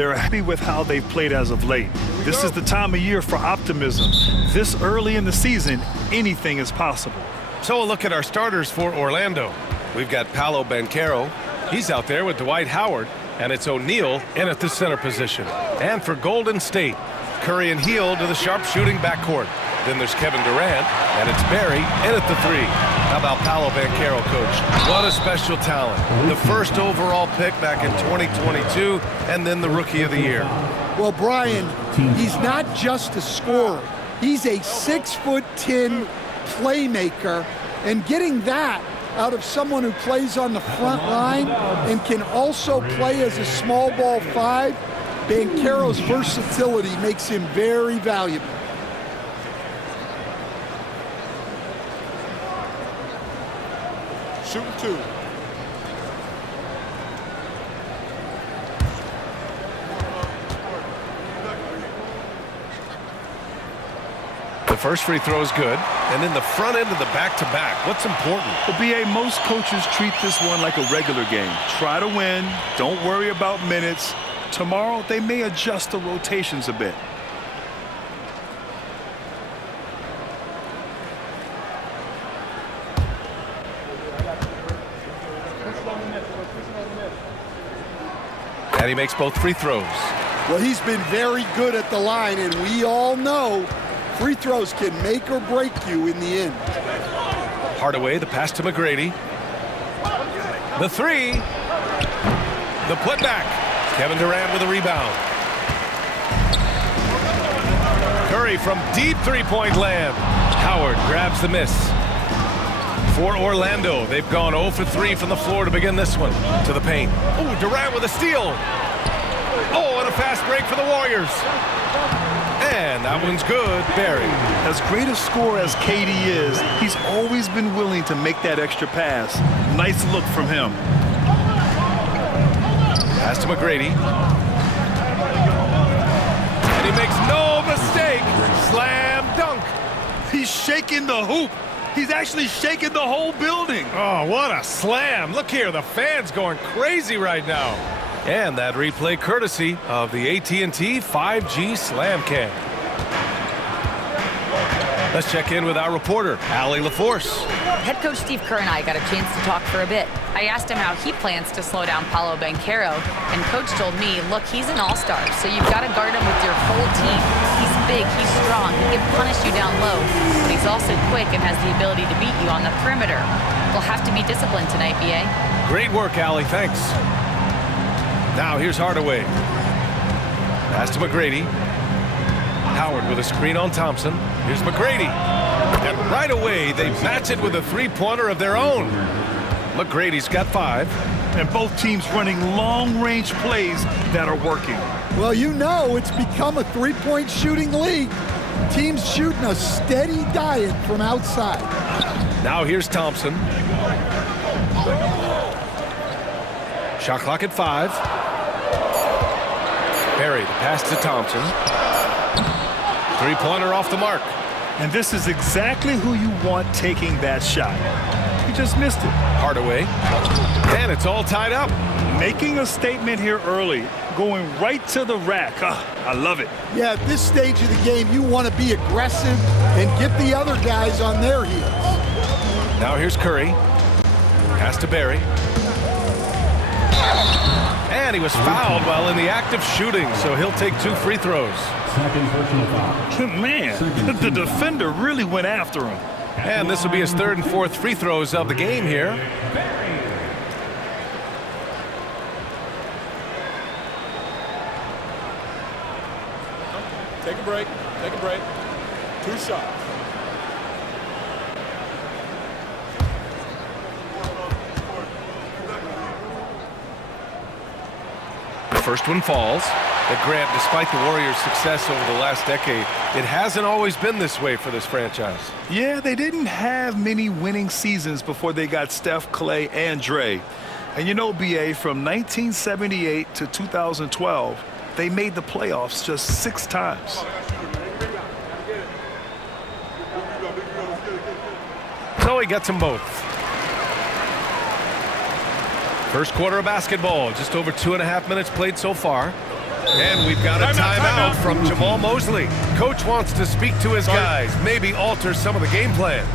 They're happy with how they've played as of late. This is the time of year for optimism. This early in the season, anything is possible. So a look at our starters for Orlando. We've got Paolo Banchero. He's out there with Dwight Howard. And it's O'Neal in at the center position. And for Golden State, Curry and Hield to the sharpshooting backcourt. Then there's Kevin Durant, and it's Barry in at the 3. How about Paolo Banchero, coach? What a special talent. The first overall pick back in 2022, and then the Rookie of the Year. Well, Brian, he's not just a scorer. He's a 6'10" playmaker, and getting that out of someone who plays on the front line and can also play as a small ball 5, Banchero's versatility makes him very valuable. Shooting 2. The first free throw is good. And in the front end of the back-to-back, what's important? Well, BA, most coaches treat this one like a regular game. Try to win. Don't worry about minutes. Tomorrow, they may adjust the rotations a bit. And he makes both free throws. Well, he's been very good at the line, and we all know free throws can make or break you in the end. Hardaway, the pass to McGrady. The 3. The putback. Kevin Durant with a rebound. Curry from deep three-point land. Howard grabs the miss. For Orlando, they've gone 0 for 3 from the floor to begin this one. To the paint. Oh, Durant with a steal. Oh, and a fast break for the Warriors. And that one's good. Barry. As great a scorer as KD is, he's always been willing to make that extra pass. Nice look from him. Pass to McGrady. And he makes no mistake. Slam dunk. He's shaking the hoop. He's actually shaking the whole building. Oh, what a slam. Look here, the fans going crazy right now. And that replay courtesy of the AT&T 5G Slam Cam. Let's check in with our reporter, Allie LaForce. Head coach Steve Kerr and I got a chance to talk for a bit. I asked him how he plans to slow down Paolo Banchero, and coach told me, look, he's an all-star, so you've got to guard him with your whole team. He's big, he's strong, he can punish you down low, but he's also quick and has the ability to beat you on the perimeter. We'll have to be disciplined tonight, BA. Great work, Allie, thanks. Now here's Hardaway. Pass to McGrady. Howard with a screen on Thompson. Here's McGrady. And right away, they match it with a three-pointer of their own. McGrady's got 5. And both teams running long-range plays that are working. Well, you know it's become a three-point shooting league. Teams shooting a steady diet from outside. Now here's Thompson. Shot clock at 5. Barry, the pass to Thompson. Three-pointer off the mark. And this is exactly who you want taking that shot. He just missed it. Hardaway. And it's all tied up. Making a statement here early. Going right to the rack. I love it. Yeah, at this stage of the game, you want to be aggressive and get the other guys on their heels. Now here's Curry. Pass to Barry. And he was fouled while in the act of shooting, so he'll take 2 free throws. Man, the defender really went after him. And this will be his 3rd and 4th free throws of the game here. Take a break. Take a break. 2 shots. The first one falls. But Grant, despite the Warriors' success over the last decade, it hasn't always been this way for this franchise. Yeah, they didn't have many winning seasons before they got Steph, Clay, and Dre. And you know, BA, from 1978 to 2012, they made the playoffs just 6 times. So he gets them both. First quarter of basketball, just over 2.5 minutes played so far. And we've got a timeout from Jamal Mosley. Coach wants to speak to his guys, maybe alter some of the game plan.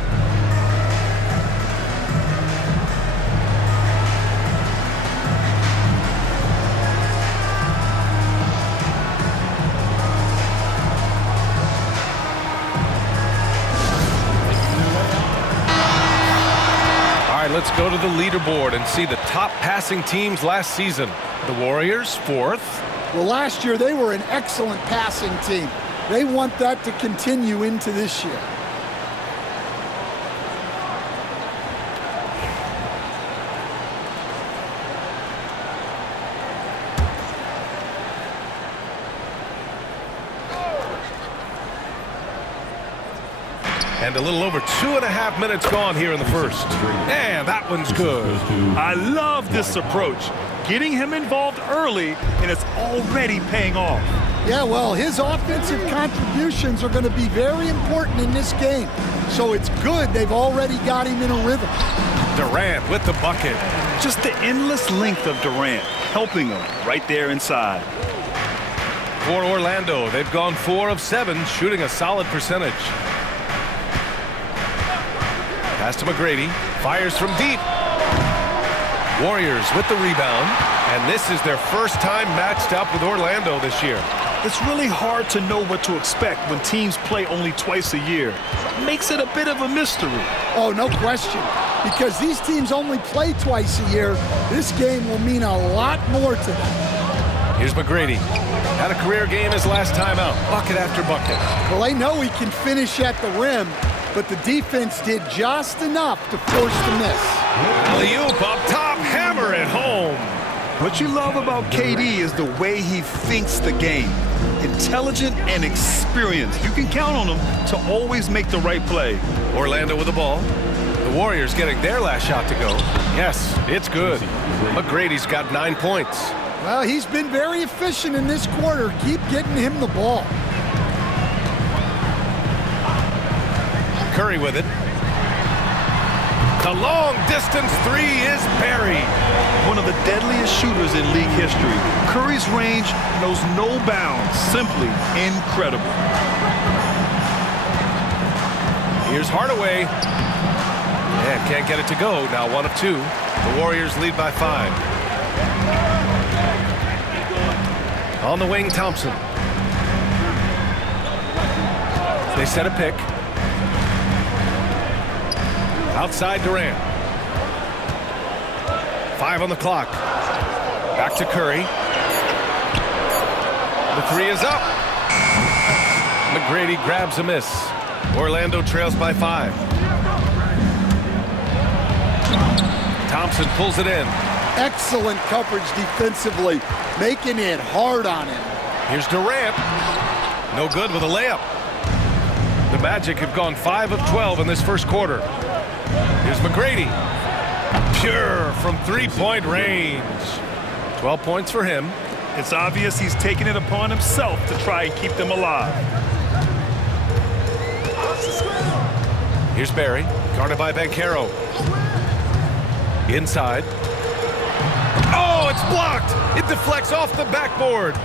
Let's go to the leaderboard and see the top passing teams last season. The Warriors, 4th. Well, last year they were an excellent passing team. They want that to continue into this year. And a little over 2.5 minutes gone here in the first. And that one's good. I love this approach. Getting him involved early, and it's already paying off. Yeah, well, his offensive contributions are going to be very important in this game. So it's good they've already got him in a rhythm. Durant with the bucket. Just the endless length of Durant, helping him right there inside. For Orlando, they've gone 4 of 7, shooting a solid percentage. Pass to McGrady, fires from deep. Warriors with the rebound, and this is their first time matched up with Orlando this year. It's really hard to know what to expect when teams play only twice a year. Makes it a bit of a mystery. Oh, no question. Because these teams only play twice a year, this game will mean a lot more to them. Here's McGrady. Had a career game his last time out, bucket after bucket. Well, they know he can finish at the rim, but the defense did just enough to force the miss. Alley-oop up top, hammer it home. What you love about KD is the way he thinks the game. Intelligent and experienced. You can count on him to always make the right play. Orlando with the ball. The Warriors getting their last shot to go. Yes, it's good. McGrady's got 9 points. Well, he's been very efficient in this quarter. Keep getting him the ball. Curry with it. The long-distance 3 is buried. One of the deadliest shooters in league history. Curry's range knows no bounds. Simply incredible. Here's Hardaway. And can't get it to go. Now 1 of 2. The Warriors lead by 5. On the wing, Thompson. They set a pick. Outside Durant. 5 on the clock. Back to Curry. The 3 is up. McGrady grabs a miss. Orlando trails by 5. Thompson pulls it in. Excellent coverage defensively, making it hard on him. Here's Durant. No good with a layup. The Magic have gone 5 of 12 in this first quarter. Here's McGrady. Pure from three-point range. 12 points for him. It's obvious he's taking it upon himself to try and keep them alive. Here's Barry, guarded by Banchero. Inside. Oh, it's blocked! It deflects off the backboard.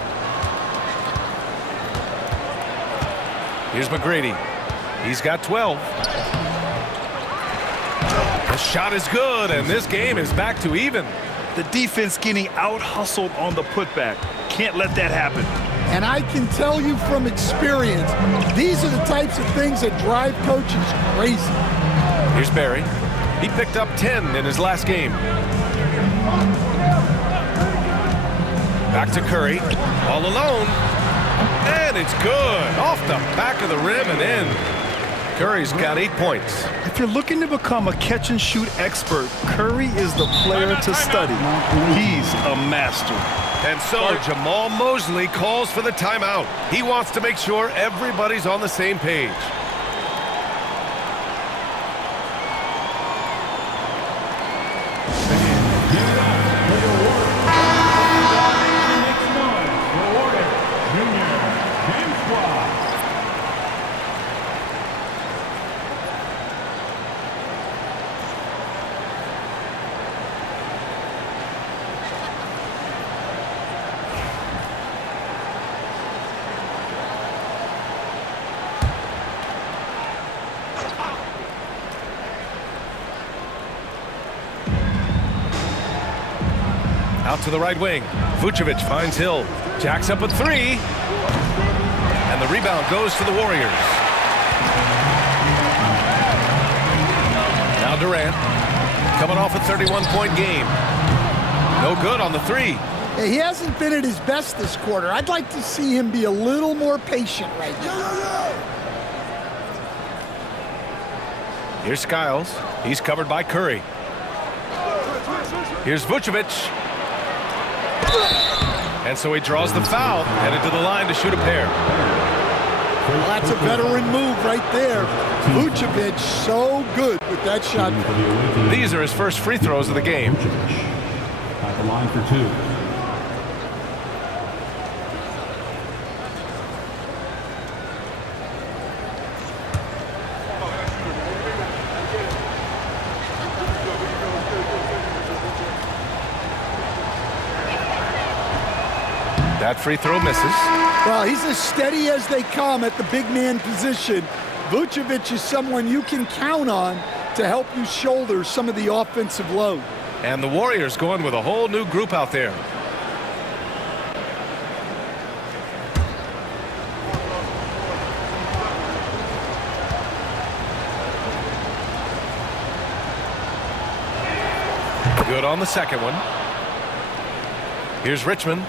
Here's McGrady. He's got 12. The shot is good, and this game is back to even. The defense getting out-hustled on the putback. Can't let that happen. And I can tell you from experience, these are the types of things that drive coaches crazy. Here's Barry. He picked up 10 in his last game. Back to Curry. All alone. And it's good. Off the back of the rim and in. Curry's got 8 points. If you're looking to become a catch-and-shoot expert, Curry is the player to study. He's a master. And so Jamal Mosley calls for the timeout. He wants to make sure everybody's on the same page. Out to the right wing. Vucevic finds Hill. Jacks up a three. And the rebound goes to the Warriors. Now Durant. Coming off a 31-point game. No good on the three. He hasn't been at his best this quarter. I'd like to see him be a little more patient right now. Here's Skiles. He's covered by Curry. Here's Vucevic. And so he draws the foul, headed to the line to shoot a pair. Well, that's a veteran move right there. Vucevic so good with that shot. These are his first free throws of the game. At the line for two. That free throw misses. Well, he's as steady as they come at the big man position. Vucevic is someone you can count on to help you shoulder some of the offensive load. And the Warriors going with a whole new group out there. Good on the second one. Here's Richmond.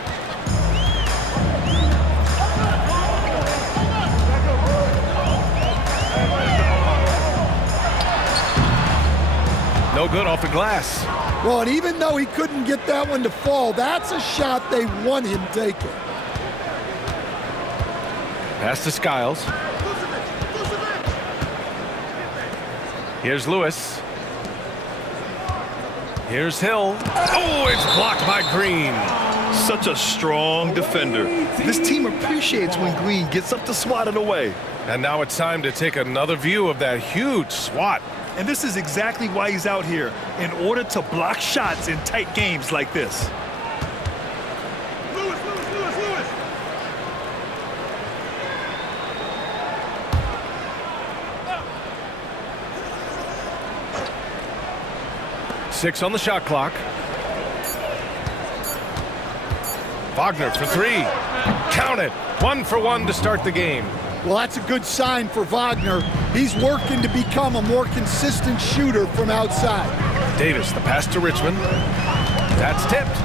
No good off the glass. Well, and even though he couldn't get that one to fall, that's a shot they want him taking. Pass to Skiles. Here's Lewis. Here's Hill. Oh, it's blocked by Green. Such a strong defender. This team appreciates when Green gets up to swat it away. And now it's time to take another view of that huge swat. And this is exactly why he's out here, in order to block shots in tight games like this. Lewis. 6 on the shot clock. Wagner for three. Count it. 1 for 1 to start the game. Well, that's a good sign for Wagner. He's working to become a more consistent shooter from outside. Davis, the pass to Richmond. That's tipped.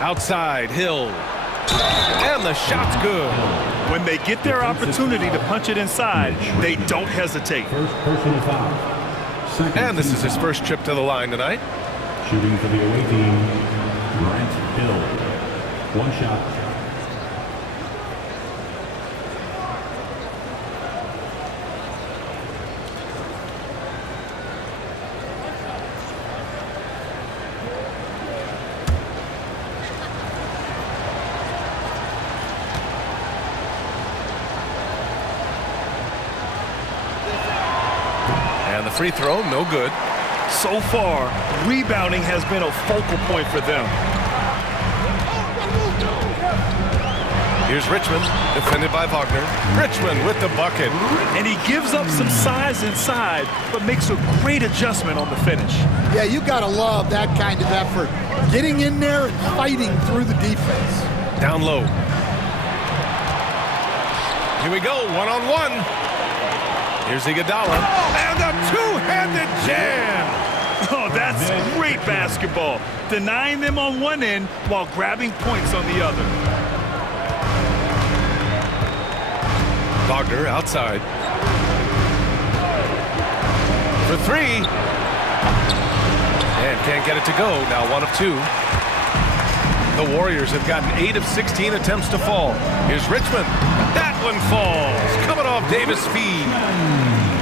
Outside, Hill. And the shot's good. When they get their opportunity to punch it inside, they don't hesitate. First personal foul. And this is his first trip to the line tonight. Shooting for the away team, Grant Hill. One shot. And the free throw, no good. So far, rebounding has been a focal point for them. Here's Richmond, defended by Wagner. Richmond with the bucket. And he gives up some size inside, but makes a great adjustment on the finish. Yeah, you gotta love that kind of effort. Getting in there and fighting through the defense. Down low. Here we go, one-on-one. Here's Iguodala. And a two-handed jam. Oh, that's great basketball. Denying them on one end while grabbing points on the other. Wagner outside. For three. And can't get it to go. Now 1 of 2. The Warriors have gotten 8 of 16 attempts to fall. Here's Richmond. That one falls. Coming off Davis' feed.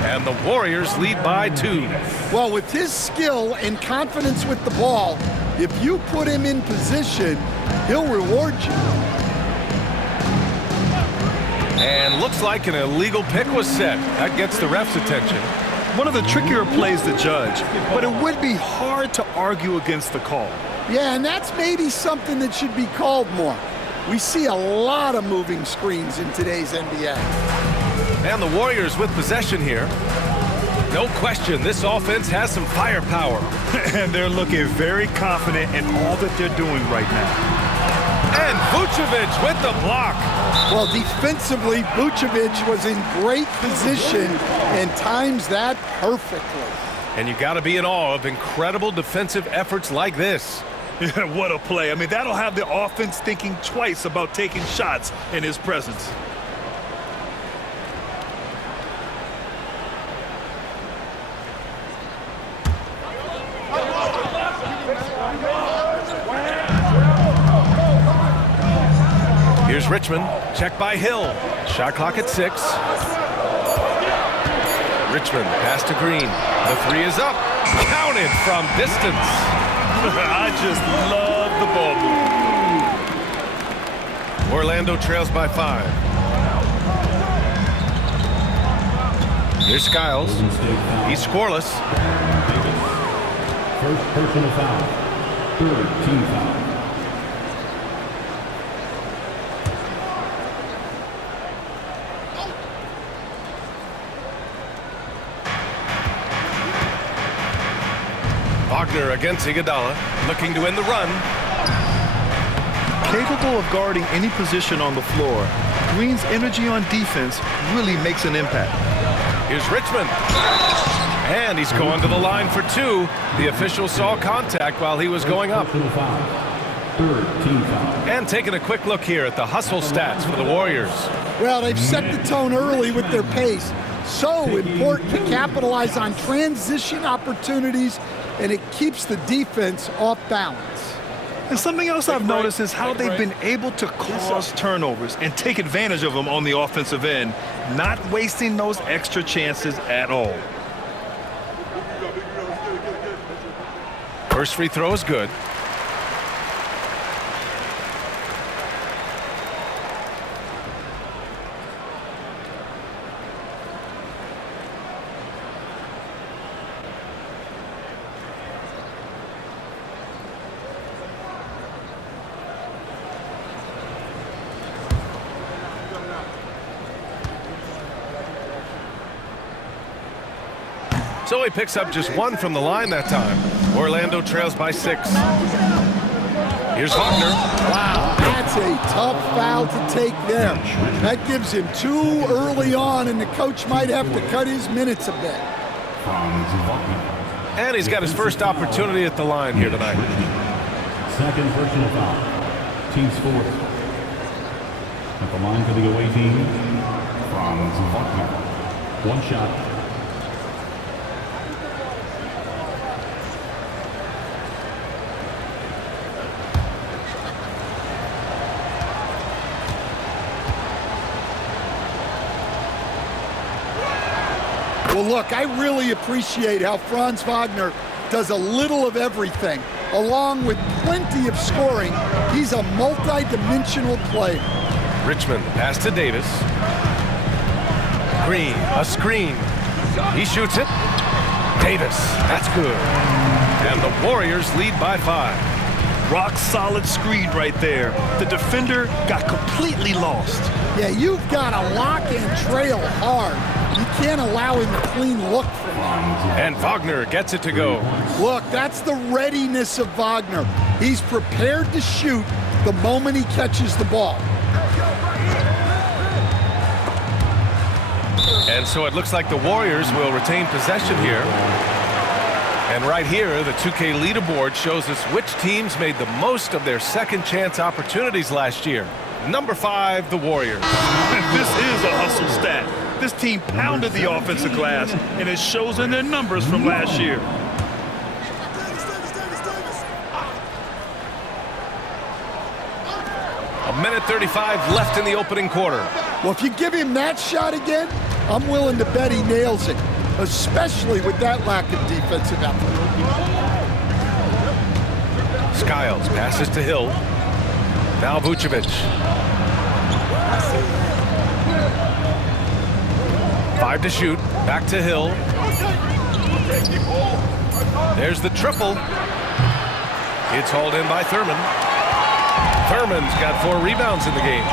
And the Warriors lead by 2. Well, with his skill and confidence with the ball, if you put him in position, he'll reward you. And looks like an illegal pick was set. That gets the ref's attention. One of the trickier plays to judge, but it would be hard to argue against the call. Yeah, and that's maybe something that should be called more. We see a lot of moving screens in today's NBA. And the Warriors with possession here. No question, this offense has some firepower. And they're looking very confident in all that they're doing right now. And Vucevic with the block. Well, defensively, Vucevic was in great position and times that perfectly. And you got to be in awe of incredible defensive efforts like this. Yeah, what a play. I mean, that'll have the offense thinking twice about taking shots in his presence. Here's Richmond, check by Hill. Shot clock at 6. Richmond, pass to Green. The 3 is up. Counted from distance. I just love the ball movement. Orlando trails by 5. Here's Skiles. He's scoreless. First personal foul. Third team foul. Wagner against Iguodala, looking to end the run. Capable of guarding any position on the floor, Green's energy on defense really makes an impact. Here's Richmond. And he's going to the line for 2. The official saw contact while he was going up. Personal foul. Third team foul. And taking a quick look here at the hustle stats for the Warriors. Well, they've set the tone early with their pace. So important to capitalize on transition opportunities, and it keeps the defense off balance. And something else I've noticed is how they've been able to cause turnovers and take advantage of them on the offensive end, not wasting those extra chances at all. First free throw is good. So he picks up just 1 from the line that time. Orlando trails by 6. Here's Wagner. Wow, that's a tough foul to take there. That gives him 2 early on, and the coach might have to cut his minutes a bit. And he's got his first opportunity at the line here tonight. Second personal foul. Team's 4th. At the line for the away team, Franz Wagner. 1 shot. Well, look, I really appreciate how Franz Wagner does a little of everything. Along with plenty of scoring, he's a multi-dimensional player. Richmond, pass to Davis. Green, a screen. He shoots it. Davis, that's good. And the Warriors lead by 5. Rock solid screen right there. The defender got completely lost. Yeah, you've got to lock and trail hard. You can't allow him a clean look from him. And Wagner gets it to go. Look, that's the readiness of Wagner. He's prepared to shoot the moment he catches the ball. And so it looks like the Warriors will retain possession here. And right here, the 2K leaderboard shows us which teams made the most of their second chance opportunities last year. Number 5, the Warriors. This is a hustle stat. This team pounded the offensive glass, and it shows in their numbers from last year. A minute 35 left in the opening quarter. Well, if you give him that shot again, I'm willing to bet he nails it, especially with that lack of defensive effort. Skiles passes to Hill. Now Vucevic. 5 to shoot. Back to Hill. There's the triple. It's hauled in by Thurman. Thurman's got 4 rebounds in the game.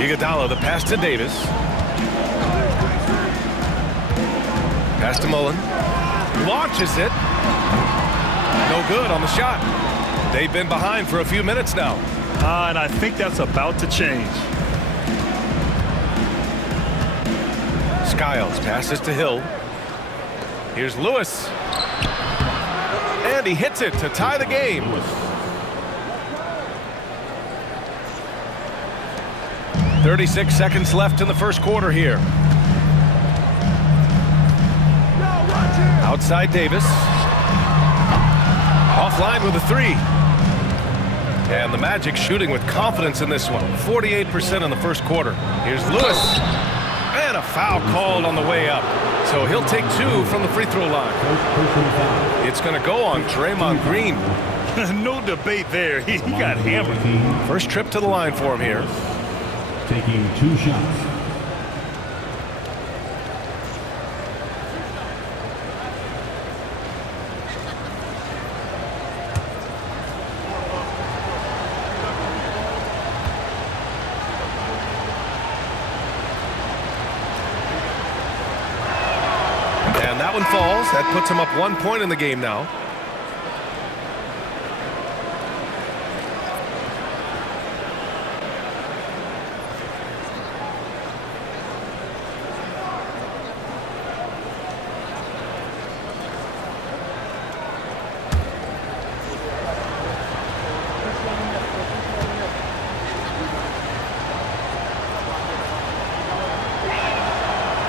Iguodala, the pass to Davis. Pass to Mullen. Launches it. No good on the shot. They've been behind for a few minutes now. And I think that's about to change. Skiles passes to Hill. Here's Lewis. And he hits it to tie the game. "36 seconds left in the first quarter here. Outside Davis. Offline with a three. And the Magic shooting with confidence in this one. 48% in the first quarter. Here's Lewis. And a foul called on the way up. So he'll take 2 from the free throw line. It's going to go on Draymond Green. No debate there. He got hammered. First trip to the line for him here. Taking 2 shots. And that one falls. That puts him up 1 point in the game now.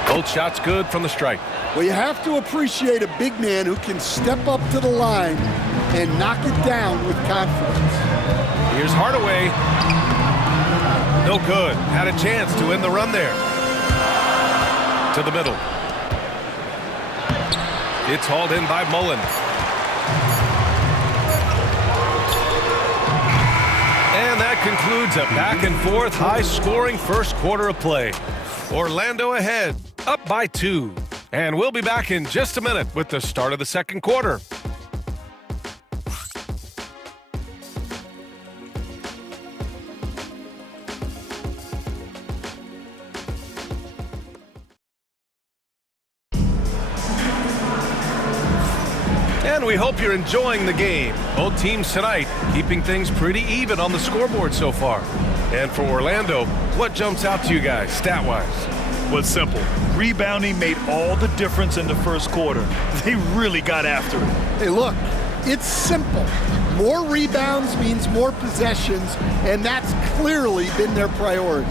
Both shots good from the strike. Well, you have to appreciate a big man who can step up to the line and knock it down with confidence. Here's Hardaway. No good. Had a chance to end the run there. To the middle. It's hauled in by Mullen. And that concludes a back-and-forth, high-scoring first quarter of play. Orlando ahead, up by 2. And we'll be back in just a minute with the start of the second quarter. And we hope you're enjoying the game. Both teams tonight keeping things pretty even on the scoreboard so far. And for Orlando, what jumps out to you guys stat-wise? Well, it's simple. Rebounding made all the difference in the first quarter. They really got after it. Hey, look, it's simple. More rebounds means more possessions, and that's clearly been their priority.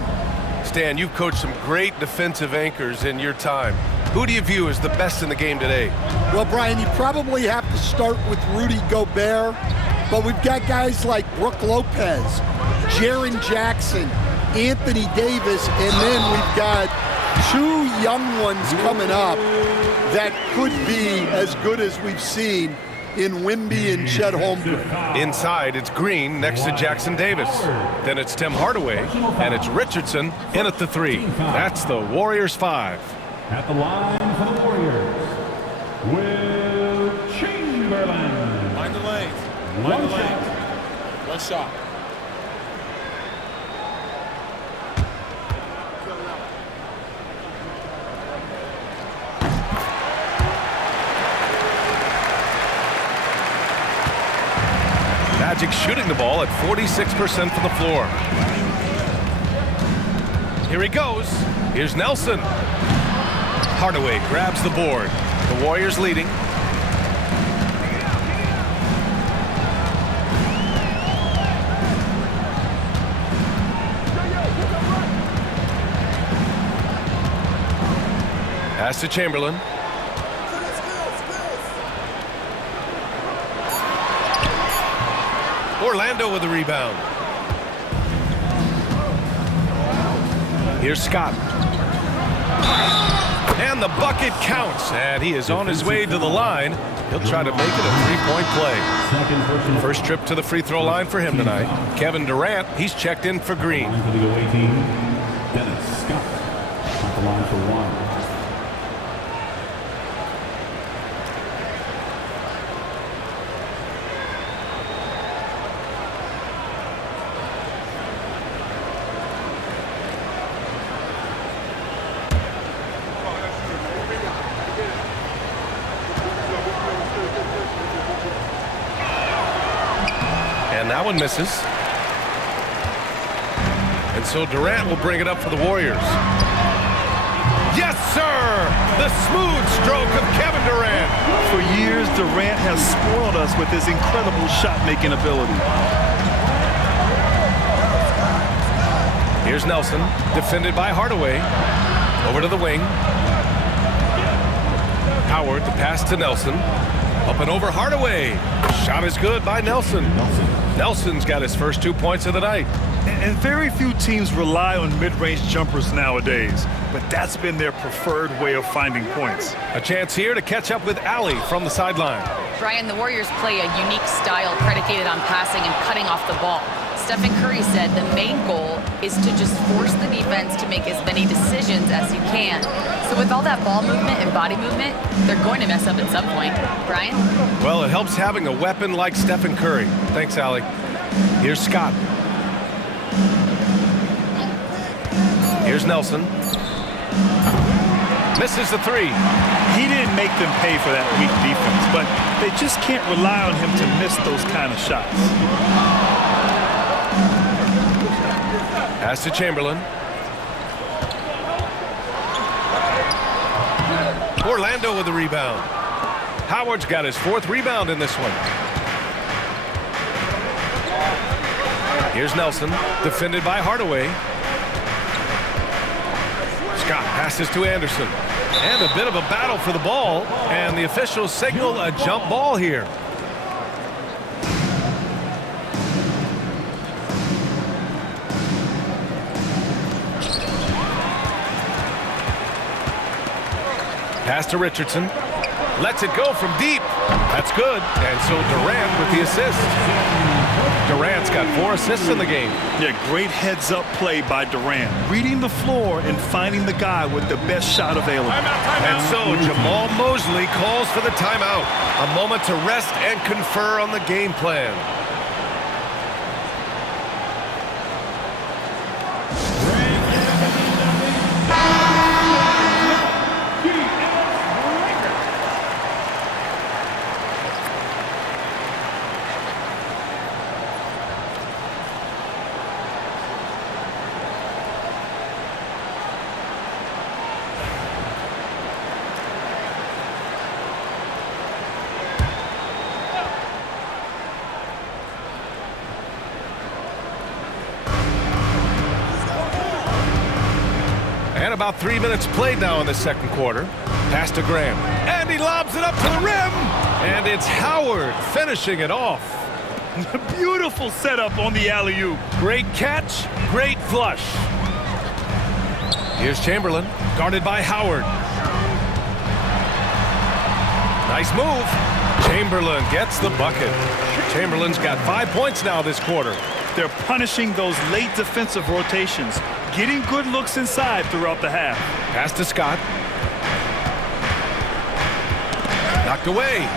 Stan, you've coached some great defensive anchors in your time. Who do you view as the best in the game today? Well, Brian, you probably have to start with Rudy Gobert, but we've got guys like Brook Lopez, Jaren Jackson, Anthony Davis, and then we've got 2 young ones coming up that could be as good as we've seen in Wemby and Chet Holmgren. Inside, it's Green next to Jackson Davis. Then it's Tim Hardaway, and it's Richardson in at the 3. That's the Warriors 5. At the line for the Warriors, Will Chamberlain. Mind the lanes. One shot. One shot. Magic shooting the ball at 46% from the floor. Here he goes. Here's Nelson. Hardaway grabs the board. The Warriors leading. Pass to Chamberlain. Orlando with the rebound. Here's Scott. And the bucket counts. And he is on his way to the line. He'll try to make it a 3-point play. First trip to the free throw line for him tonight. Kevin Durant, he's checked in for Green. For the away team, Dennis Scott at the line for 1. And that one misses. And so Durant will bring it up for the Warriors. Yes, sir! The smooth stroke of Kevin Durant. For years, Durant has spoiled us with his incredible shot-making ability. Here's Nelson, defended by Hardaway. Over to the wing. Howard, the pass to Nelson. Up and over Hardaway. Shot is good by Nelson. Nelson's got his first 2 points of the night. And very few teams rely on mid-range jumpers nowadays, but that's been their preferred way of finding points. A chance here to catch up with Allie from the sideline. Brian, the Warriors play a unique style predicated on passing and cutting off the ball. Stephen Curry said the main goal is to just force the defense to make as many decisions as you can. So with all that ball movement and body movement, they're going to mess up at some point. Brian? Well, it helps having a weapon like Stephen Curry. Thanks, Allie. Here's Scott. Here's Nelson. Misses the three. He didn't make them pay for that weak defense, but they just can't rely on him to miss those kind of shots. Pass to Chamberlain. Orlando with the rebound. Howard's got his 4th rebound in this one. Here's Nelson, defended by Hardaway. Scott passes to Anderson. And a bit of a battle for the ball. And the officials signal a jump ball here. Pass to Richardson. Lets it go from deep. That's good. And so Durant with the assist. Durant's got 4 assists in the game. Yeah, great heads-up play by Durant. Reading the floor and finding the guy with the best shot available. And so Jamal Mosley calls for the timeout. A moment to rest and confer on the game plan. And about 3 minutes played now in the second quarter. Pass to Graham. And he lobs it up to the rim. And it's Howard finishing it off. Beautiful setup on the alley-oop. Great catch, great flush. Here's Chamberlain, guarded by Howard. Nice move. Chamberlain gets the bucket. Chamberlain's got 5 points now this quarter. They're punishing those late defensive rotations, getting good looks inside throughout the half. Pass to Scott. Knocked away.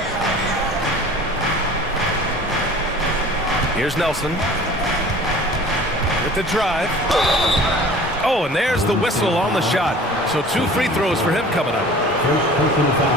Here's Nelson with the drive. Oh, and there's the whistle on the shot. So 2 free throws for him coming up.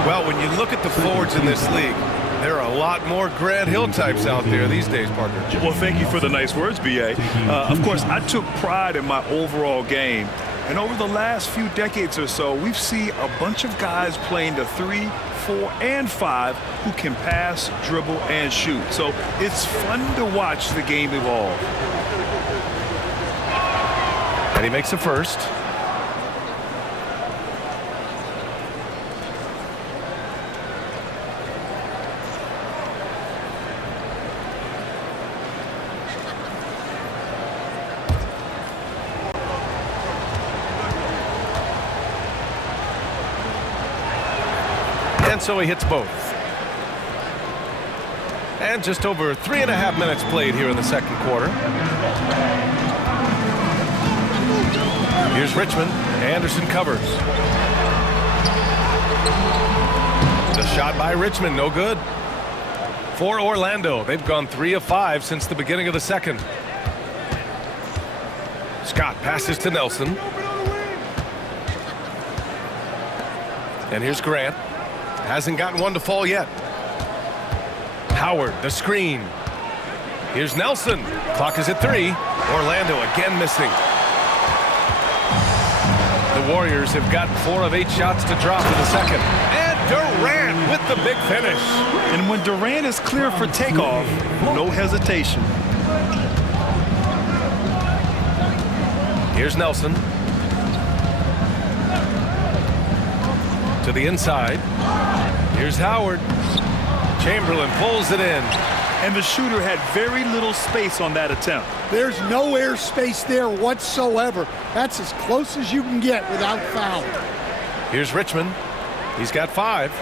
Well, when you look at the forwards in this league, there are a lot more Grant Hill types out there these days, partner. Well, thank you for the nice words, B.A. Of course, I took pride in my overall game. And over the last few decades or so, we've seen a bunch of guys playing the 3, 4, and 5 who can pass, dribble, and shoot. So it's fun to watch the game evolve. And he makes the first. And so he hits both. And just over 3.5 minutes played here in the second quarter. Here's Richmond. Anderson covers. The shot by Richmond, no good. For Orlando, they've gone 3 of 5 since the beginning of the second. Scott passes to Nelson. And here's Grant. Hasn't gotten one to fall yet. Howard, the screen. Here's Nelson. Clock is at 3. Orlando again missing. The Warriors have gotten 4 of 8 shots to drop in the second. And Durant with the big finish. And when Durant is clear for takeoff, no hesitation. Here's Nelson. To the inside. Here's Howard. Chamberlain pulls it in. And the shooter had very little space on that attempt. There's no air space there whatsoever. That's as close as you can get without foul. Here's Richmond. He's got 5.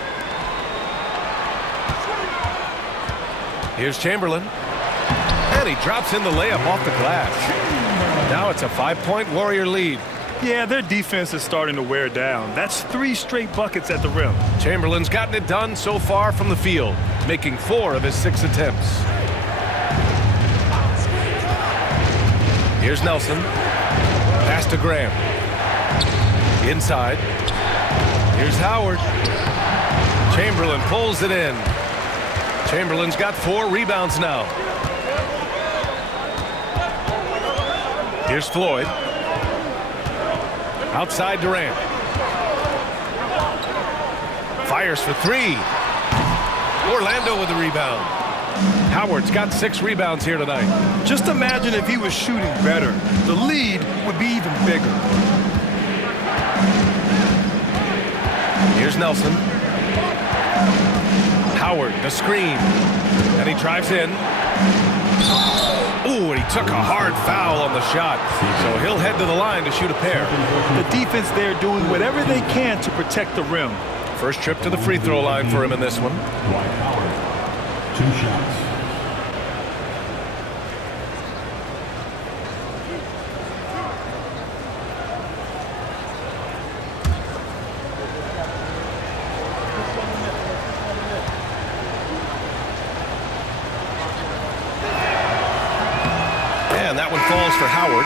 Here's Chamberlain. And he drops in the layup off the glass. Now it's a 5-point Warrior lead. Yeah, their defense is starting to wear down. That's 3 straight buckets at the rim. Chamberlain's gotten it done so far from the field, making 4 of his 6 attempts. Here's Nelson. Pass to Graham. Inside. Here's Howard. Chamberlain pulls it in. Chamberlain's got 4 rebounds now. Here's Floyd. Outside Durant. Fires for 3. Orlando with the rebound. Howard's got 6 rebounds here tonight. Just imagine if he was shooting better. The lead would be even bigger. Here's Nelson. Howard, the screen. And he drives in. Ooh, and he took a hard foul on the shot. So he'll head to the line to shoot a pair. The defense there doing whatever they can to protect the rim. First trip to the free throw line for him in this one. Dwight Howard, 2 shots. And that one falls for Howard.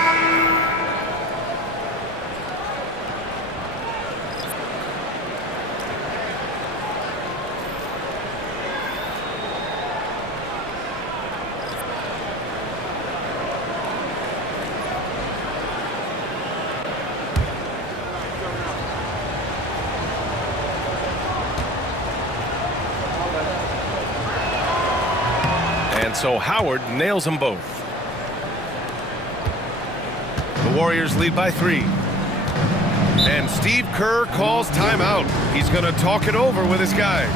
And so Howard nails them both. The Warriors lead by 3. And Steve Kerr calls timeout. He's going to talk it over with his guys.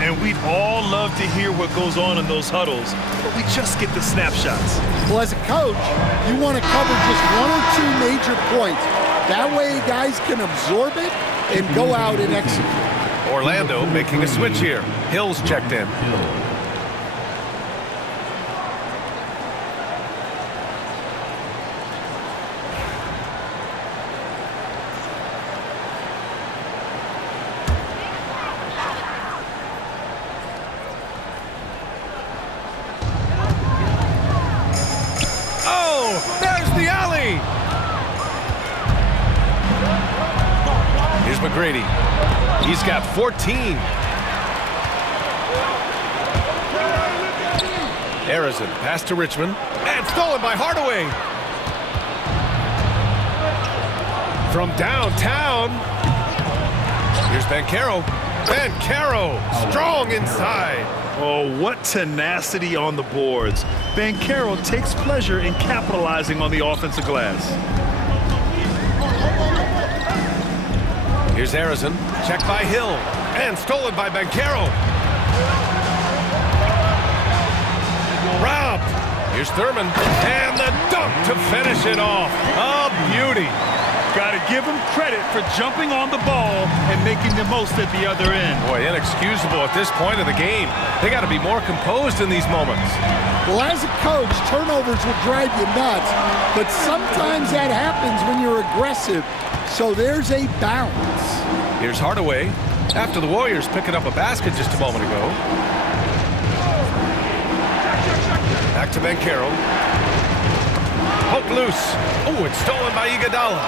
And we'd all love to hear what goes on in those huddles, but we just get the snapshots. Well, as a coach, you want to cover just 1 or 2 major points. That way guys can absorb it and go out and execute. Orlando making a switch here. Hill's checked in. There's the alley. Here's McGrady. He's got 14. Harrison, pass to Richmond. And stolen by Hardaway. From downtown. Here's Banchero. Banchero, strong inside. Oh, what tenacity on the boards. Banchero takes pleasure in capitalizing on the offensive glass. Here's Harrison, checked by Hill, and stolen by Banchero. Robbed. Here's Thurman, and the dunk to finish it off. A beauty. Got to give him credit for jumping on the ball and making the most at the other end. Boy, inexcusable at this point of the game. They got to be more composed in these moments. Well, as a coach, turnovers will drive you nuts, but sometimes that happens when you're aggressive. So there's a balance. Here's Hardaway after the Warriors picking up a basket just a moment ago. Back to Banchero. Poked loose. Oh, it's stolen by Iguodala.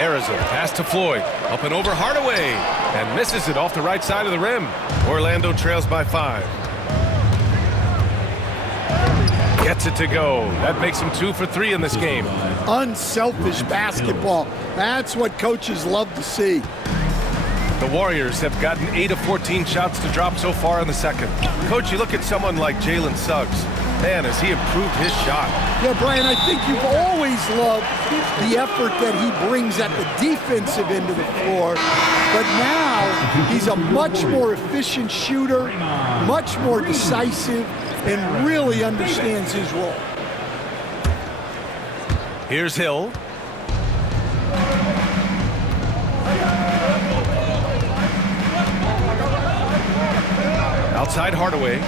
Harrison, pass to Floyd. Up and over Hardaway. And misses it off the right side of the rim. Orlando trails by 5. Gets it to go. That makes him 2 for 3 in this game. Unselfish basketball. That's what coaches love to see. The Warriors have gotten 8 of 14 shots to drop so far in the second. Coach, you look at someone like Jalen Suggs. Man, has he improved his shot. Yeah, Brian, I think you've always loved the effort that he brings at the defensive end of the floor. But now he's a much more efficient shooter, much more decisive, and really understands his role. Here's Hill. Outside Hardaway.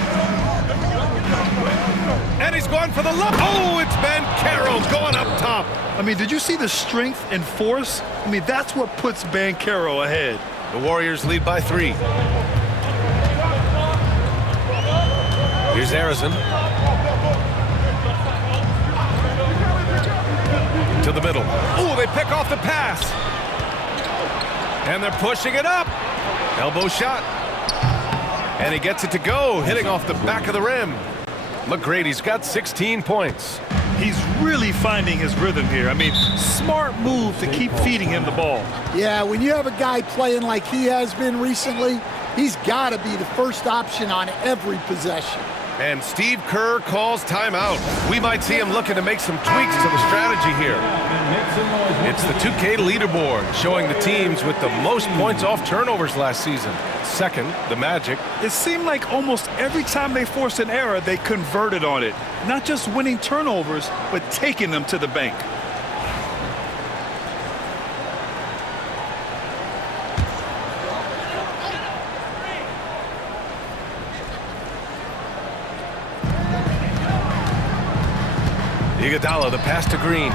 And he's going for the lob. Oh, it's Banchero going up top. I mean, did you see the strength and force? I mean, that's what puts Banchero ahead. The Warriors lead by 3. Here's Harrison. To the middle. Oh, they pick off the pass. And they're pushing it up. Elbow shot. And he gets it to go, hitting off the back of the rim. McGrady's got 16 points. He's really finding his rhythm here. I mean, smart move to keep feeding him the ball. Yeah, when you have a guy playing like he has been recently, he's got to be the first option on every possession. And Steve Kerr calls timeout. We might see him looking to make some tweaks to the strategy here. It's the 2K leaderboard showing the teams with the most points off turnovers last season. Second, the Magic. It seemed like almost every time they forced an error, they converted on it. Not just winning turnovers, but taking them to the bank. Iguodala, the pass to Green.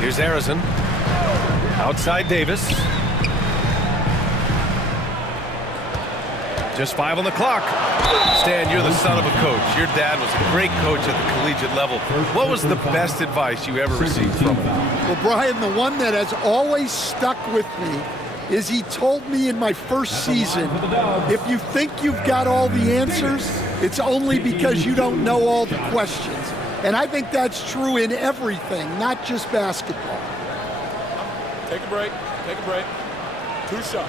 Here's Harrison. Outside Davis. Just 5 on the clock. Stan, you're the son of a coach. Your dad was a great coach at the collegiate level. What was the best advice you ever received from him? Well, Brian, the one that has always stuck with me is he told me in my first season, if you think you've got all the answers, it's only because you don't know all the questions. And I think that's true in everything, not just basketball. Take a break. Take a break. 2 shots.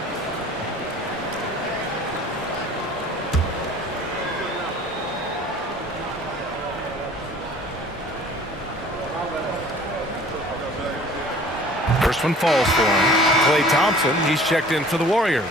First one falls for him. Klay Thompson, he's checked in for the Warriors.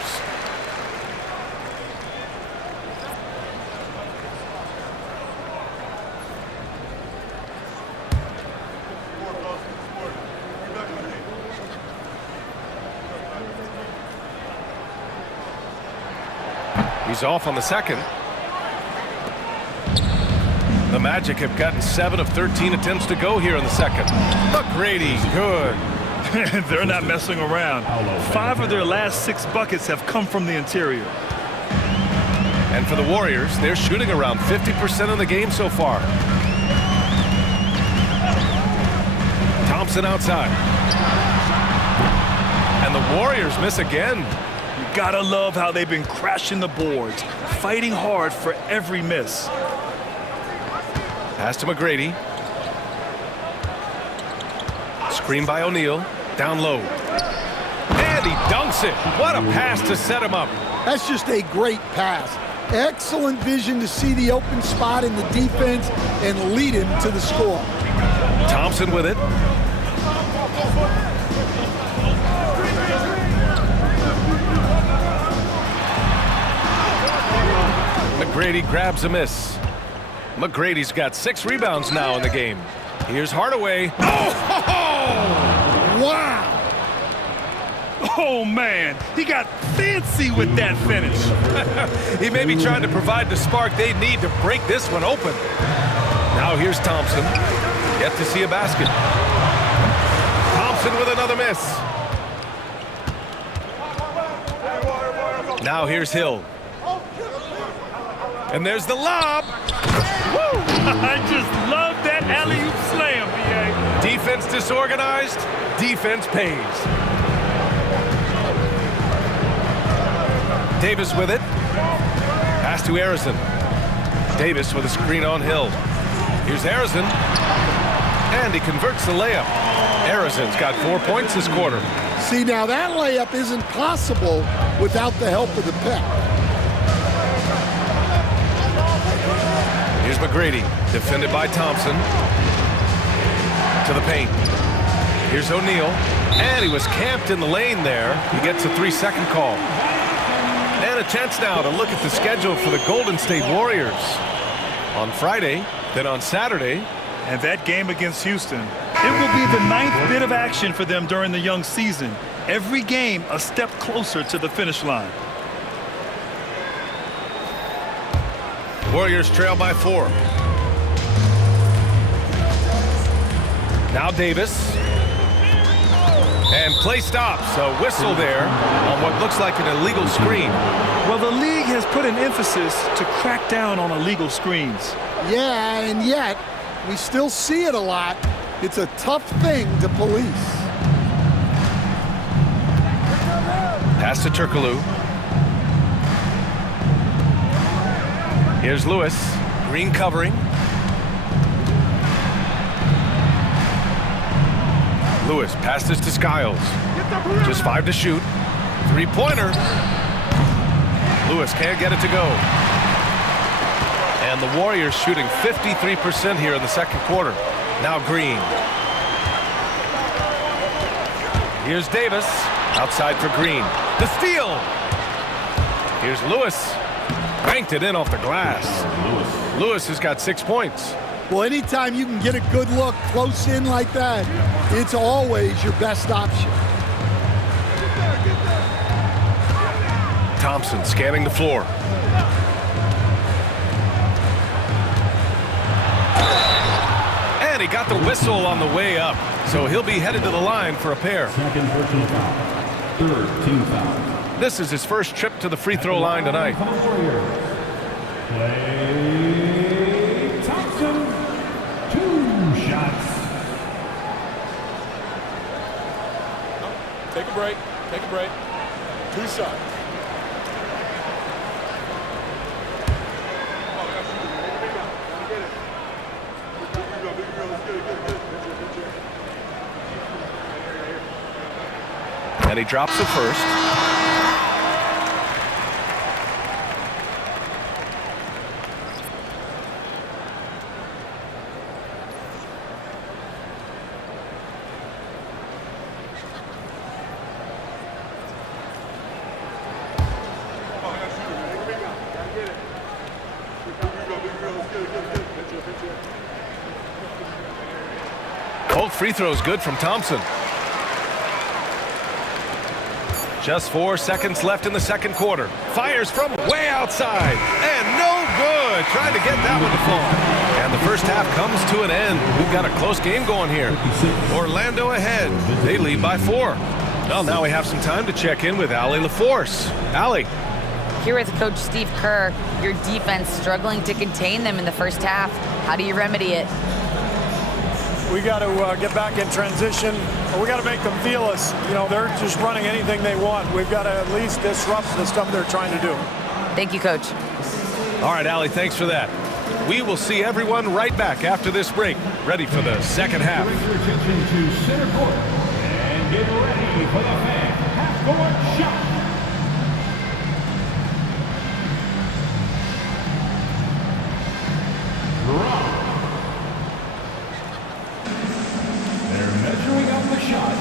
He's off on the second. The Magic have gotten 7 of 13 attempts to go here in the second. McGrady, good. They're not messing around. 5 of their last 6 buckets have come from the interior. And for the Warriors, they're shooting around 50% of the game so far. Thompson outside. And the Warriors miss again. You gotta love how they've been crashing the boards, fighting hard for every miss. Pass to McGrady. Screen by O'Neal. Down low. And he dunks it. What a pass to set him up. That's just a great pass. Excellent vision to see the open spot in the defense and lead him to the score. Thompson with it. McGrady grabs a miss. McGrady's got 6 rebounds now in the game. Here's Hardaway. Wow! Oh, man, he got fancy with that finish. He may be trying to provide the spark they need to break this one open. Now here's Thompson. Yet to see a basket. Thompson with another miss. Now here's Hill. And there's the lob. Woo! I just love that alley-oop slam, B.A. Defense disorganized, defense pays. Davis with it. Pass to Harrison. Davis with a screen on Hill. Here's Harrison. And he converts the layup. Harrison's got 4 points this quarter. See, now that layup isn't possible without the help of the pick. Here's McGrady, defended by Thompson. To the paint. Here's O'Neal. And he was camped in the lane there. He gets a 3-second call. And a chance now to look at the schedule for the Golden State Warriors. On Friday, then on Saturday. And that game against Houston, it will be the 9th bit of action for them during the young season. Every game a step closer to the finish line. Warriors trail by 4. Now Davis. And play stops. A whistle there on what looks like an illegal screen. Well, the league has put an emphasis to crack down on illegal screens. Yeah, and yet we still see it a lot. It's a tough thing to police. Pass to Turkoglu. Here's Lewis. Green covering. Lewis passes to Skiles. Just 5 to shoot. 3-pointer. Lewis can't get it to go. And the Warriors shooting 53% here in the second quarter. Now Green. Here's Davis. Outside for Green. The steal. Here's Lewis. Banked it in off the glass. Lewis has got 6 points. Well, anytime you can get a good look close in like that, it's always your best option. Thompson scanning the floor. And he got the whistle on the way up, so he'll be headed to the line for a pair. Second personal foul. Third team foul. This is his first trip to the free throw line tonight. Klay Thompson, 2 shots. Take a break. Take a break. 2 shots. And he drops it first. Both free throws good from Thompson. Just 4 seconds left in the second quarter. Fires from way outside. And no good. Trying to get that one to fall. And the first half comes to an end. We've got a close game going here. Orlando ahead. They lead by 4. Well, now we have some time to check in with Allie LaForce. Allie. Here with Coach Steve Kerr, your defense struggling to contain them in the first half. How do you remedy it? We got to get back in transition. We got to make them feel us. You know, they're just running anything they want. We've got to at least disrupt the stuff they're trying to do. Thank you, Coach. All right, Allie, thanks for that. We will see everyone right back after this break, ready for the second half. Bring your attention to center court and get ready for the half-court shot. They're measuring out the shot.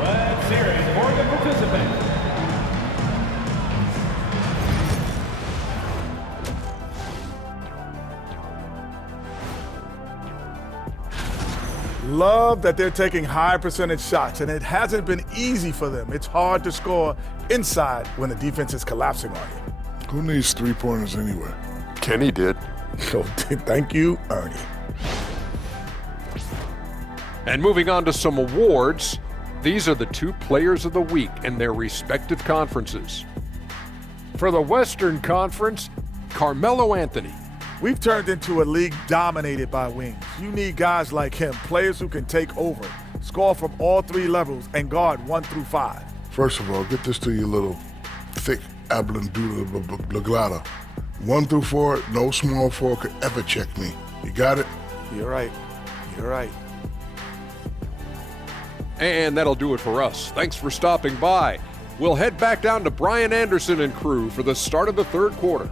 Let's hear it for the participant. Love that they're taking high percentage shots, and it hasn't been easy for them. It's hard to score inside when the defense is collapsing on you. Who needs three-pointers anyway? Kenny did. So thank you, Ernie. And moving on to some awards, these are the 2 players of the week in their respective conferences. For the Western Conference, Carmelo Anthony We've turned into a league dominated by wings. You need guys like him, players who can take over, score from all 3 levels, and guard 1 through 5. First of all, get this to your little thick ablanduda. 1 through 4, no small 4 could ever check me. You got it? You're right. You're right. And that'll do it for us. Thanks for stopping by. We'll head back down to Brian Anderson and crew for the start of the third quarter.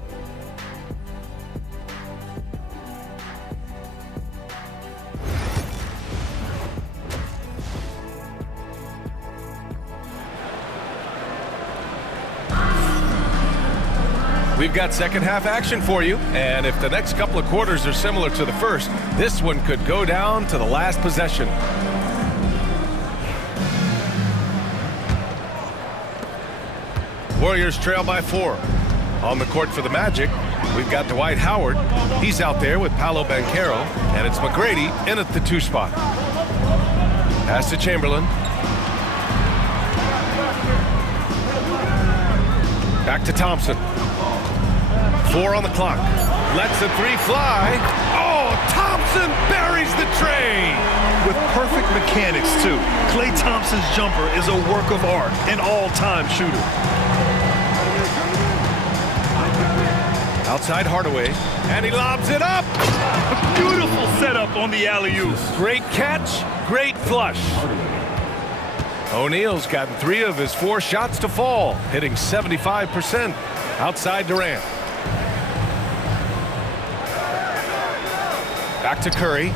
We've got second half action for you, and if the next couple of quarters are similar to the first, this one could go down to the last possession. Warriors trail by 4. On the court for the Magic, we've got Dwight Howard. He's out there with Paolo Banchero, and it's McGrady in at the 2 spot. Pass to Chamberlain. Back to Thompson. 4 on the clock. Lets the 3 fly. Oh, Thompson buries the tray. With perfect mechanics, too. Klay Thompson's jumper is a work of art, an all-time shooter. Outside Hardaway, and he lobs it up. A beautiful setup on the alley-oop. Great catch, great flush. O'Neal's gotten 3 of his 4 shots to fall, hitting 75%. Outside Durant. Back to Curry.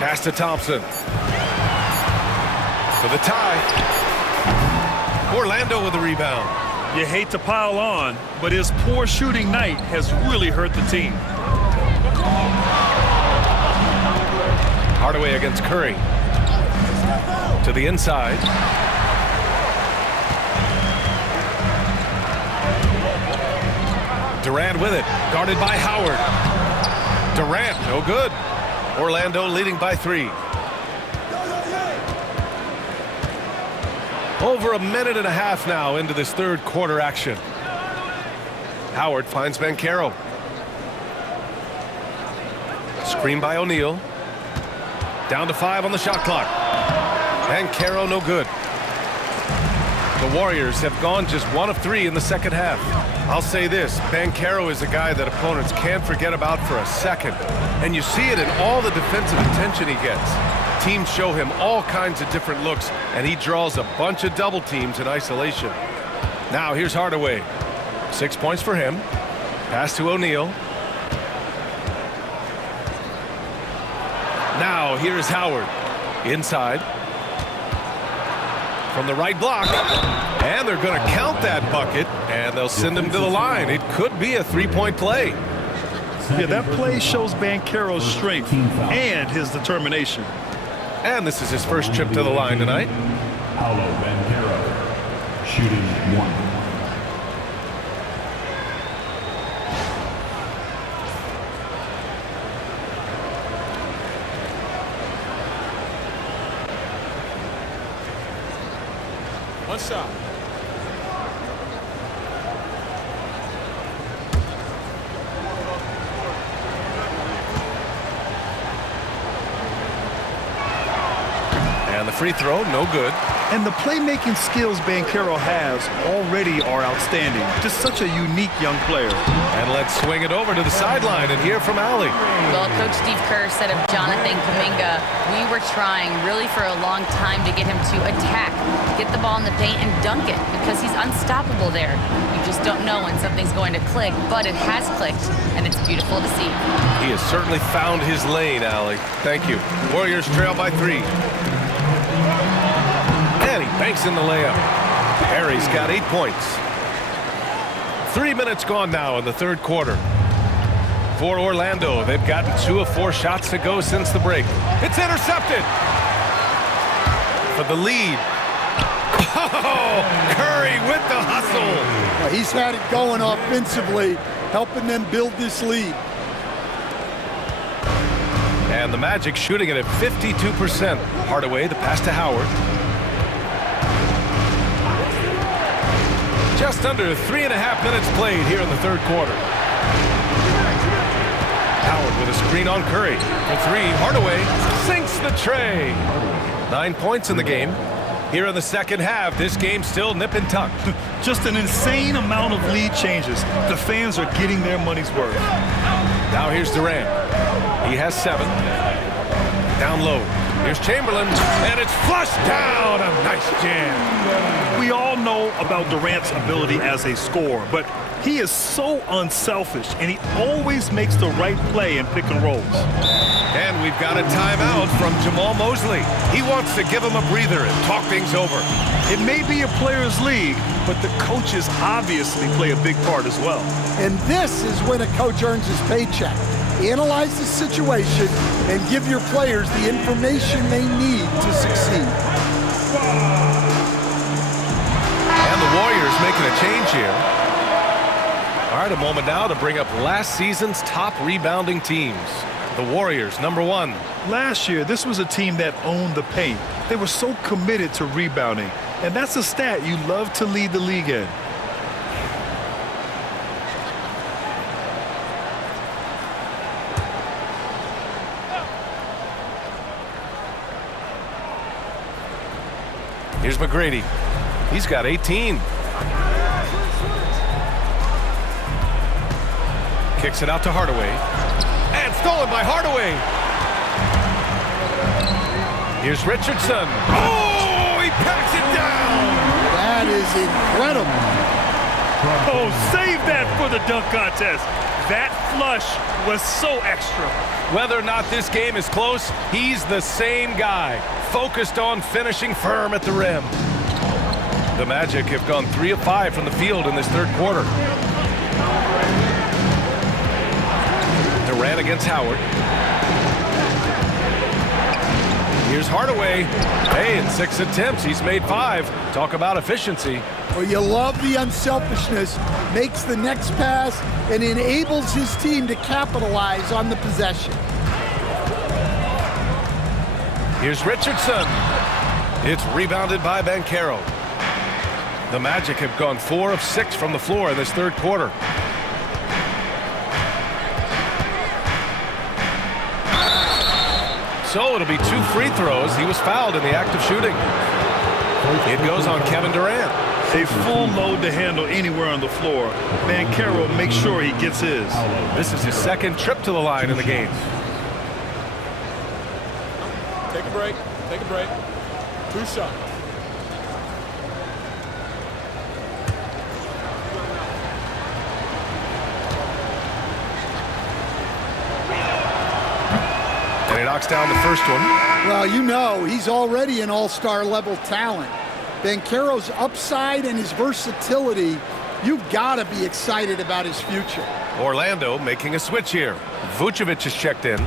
Pass to Thompson. For the tie. Orlando with the rebound. You hate to pile on, but his poor shooting night has really hurt the team. Hardaway against Curry. To the inside. Durant with it, guarded by Howard. Durant, no good. Orlando leading by 3. Over a minute and a half now into this third quarter action. Howard finds Banchero. Screen by O'Neal. Down to 5 on the shot clock. Banchero no good. The Warriors have gone just 1 of 3 in the second half. I'll say this, Banchero is a guy that opponents can't forget about for a second. And you see it in all the defensive attention he gets. Teams show him all kinds of different looks, and he draws a bunch of double teams in isolation. Now here's Hardaway. 6 points for him. Pass to O'Neal. Now here's Howard. Inside. From the right block. And they're going to count that bucket, and they'll send him to the line. It could be a 3-point play. Yeah, that play shows Banchero's strength and his determination. And this is his first trip to the line tonight. Paolo Banchero, shooting 1. One shot. And the free throw, no good. And the playmaking skills Banchero has already are outstanding. Just such a unique young player. And let's swing it over to the sideline and hear from Allie. Well, Coach Steve Kerr said of Jonathan Kuminga, we were trying really for a long time to get him to attack, get the ball in the paint and dunk it because he's unstoppable there. You just don't know when something's going to click, but it has clicked, and it's beautiful to see. He has certainly found his lane, Allie. Thank you. Warriors trail by 3. And he banks in the layup. Harry's got 8 points. 3 minutes gone now in the third quarter. For Orlando, they've gotten 2 of 4 shots to go since the break. It's intercepted. For the lead. Oh, Curry with the hustle. Well, he's had it going offensively, helping them build this lead. And the Magic shooting it at 52%. Hardaway, the pass to Howard. Just under 3.5 minutes played here in the third quarter. Howard with a screen on Curry. For three, Hardaway sinks the tray. 9 points in the game. Here in the second half, this game still nip and tuck. Just an insane amount of lead changes. The fans are getting their money's worth. Now here's Durant. He has 7. Down low. Here's Chamberlain, and it's flushed down. A nice jam. We all know about Durant's ability as a scorer, but he is so unselfish, and he always makes the right play in pick and rolls. And we've got a timeout from Jamal Mosley. He wants to give him a breather and talk things over. It may be a players' league, but the coaches obviously play a big part as well. And this is when a coach earns his paycheck. Analyze the situation and give your players the information they need to succeed. And the Warriors making a change here. All right, a moment now to bring up last season's top rebounding teams. The Warriors, number 1. Last year, this was a team that owned the paint. They were so committed to rebounding, and that's a stat you love to lead the league in. Here's McGrady. He's got 18. Kicks it out to Hardaway. And stolen by Hardaway. Here's Richardson. Oh, he packs it down. That is incredible. Oh, save that for the dunk contest. That flush was so extra. Whether or not this game is close, he's the same guy, focused on finishing firm at the rim. The Magic have gone 3 of 5 from the field in this third quarter. Durant against Howard. Here's Hardaway. Hey, in 6 attempts, he's made 5. Talk about efficiency. Well, you love the unselfishness, makes the next pass, and enables his team to capitalize on the possession. Here's Richardson. It's rebounded by Banchero. The Magic have gone 4 of 6 from the floor in this third quarter. So it'll be 2 free throws. He was fouled in the act of shooting. It goes on Kevin Durant. A full load to handle anywhere on the floor. Banchero makes sure he gets his. This is his second trip to the line in the game. Take a break. Take a break. 2 shots. And he knocks down the first one. Well, you know, he's already an all-star level talent. Banchero's upside and his versatility, you've got to be excited about his future. Orlando making a switch here. Vucevic is checked in.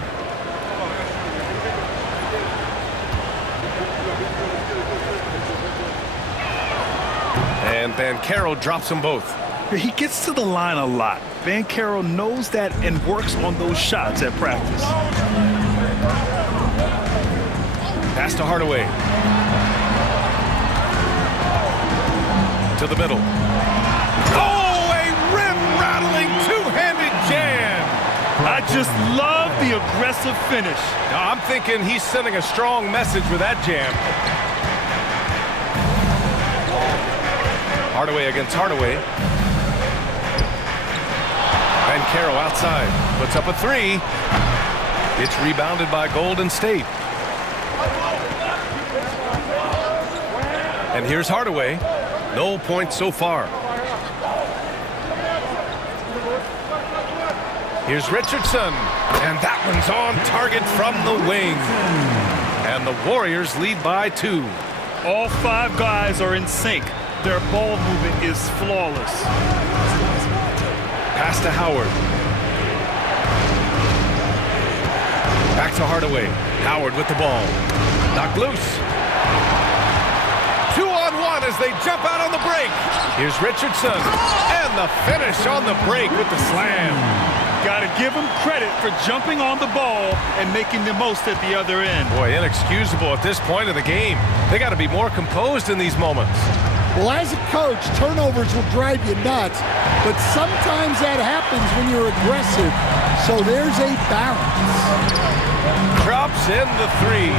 And Banchero drops them both. He gets to the line a lot. Banchero knows that and works on those shots at practice. Pass to Hardaway. To the middle. Oh, a rim-rattling two-handed jam. I just love the aggressive finish. Now, I'm thinking he's sending a strong message with that jam. Hardaway against Hardaway. Banchero outside. Puts up a 3. It's rebounded by Golden State. And here's Hardaway. No points so far. Here's Richardson. And that one's on target from the wing. And the Warriors lead by 2. All 5 guys are in sync. Their ball movement is flawless. Pass to Howard. Back to Hardaway. Howard with the ball. Knocked loose. 2-on-1 as they jump out on the break. Here's Richardson. And the finish on the break with the slam. Got to give him credit for jumping on the ball and making the most at the other end. Boy, inexcusable at this point of the game. They got to be more composed in these moments. Well, as a coach, turnovers will drive you nuts, but sometimes that happens when you're aggressive. So there's a balance. Drops in the three.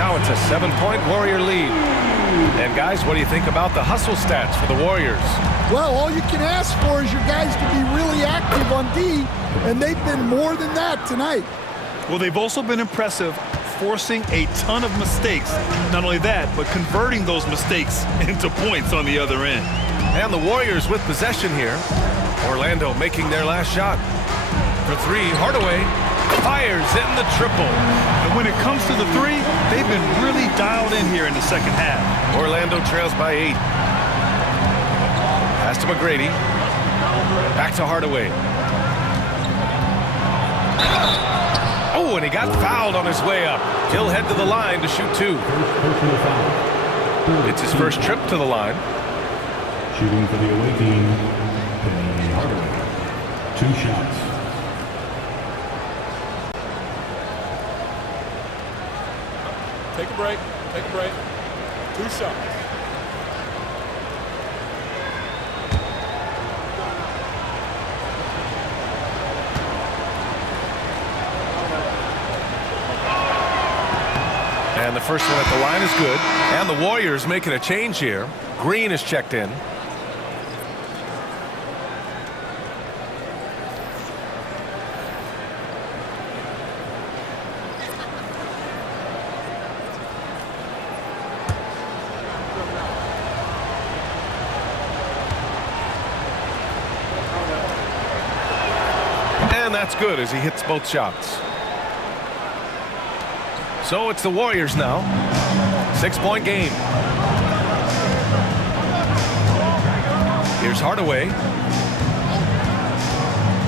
Now it's a 7-point Warrior lead. And guys, what do you think about the hustle stats for the Warriors? Well, all you can ask for is your guys to be really active on D, and they've been more than that tonight. Well, they've also been impressive, forcing a ton of mistakes. Not only that, but converting those mistakes into points on the other end. And the Warriors with possession here. Orlando making their last shot. For three, Hardaway fires in the triple. And when it comes to the three, they've been really dialed in here in the second half. Orlando trails by 8. Pass to McGrady. Back to Hardaway. Oh, and he got fouled on his way up. He'll head to the line to shoot 2. It's his first trip to the line. Shooting for the away team, Hardaway. 2 shots. Take a break. Take a break. 2 shots. And the first one at the line is good. And the Warriors making a change here. Green is checked in. And that's good as he hits both shots. So it's the Warriors now. 6-point game. Here's Hardaway.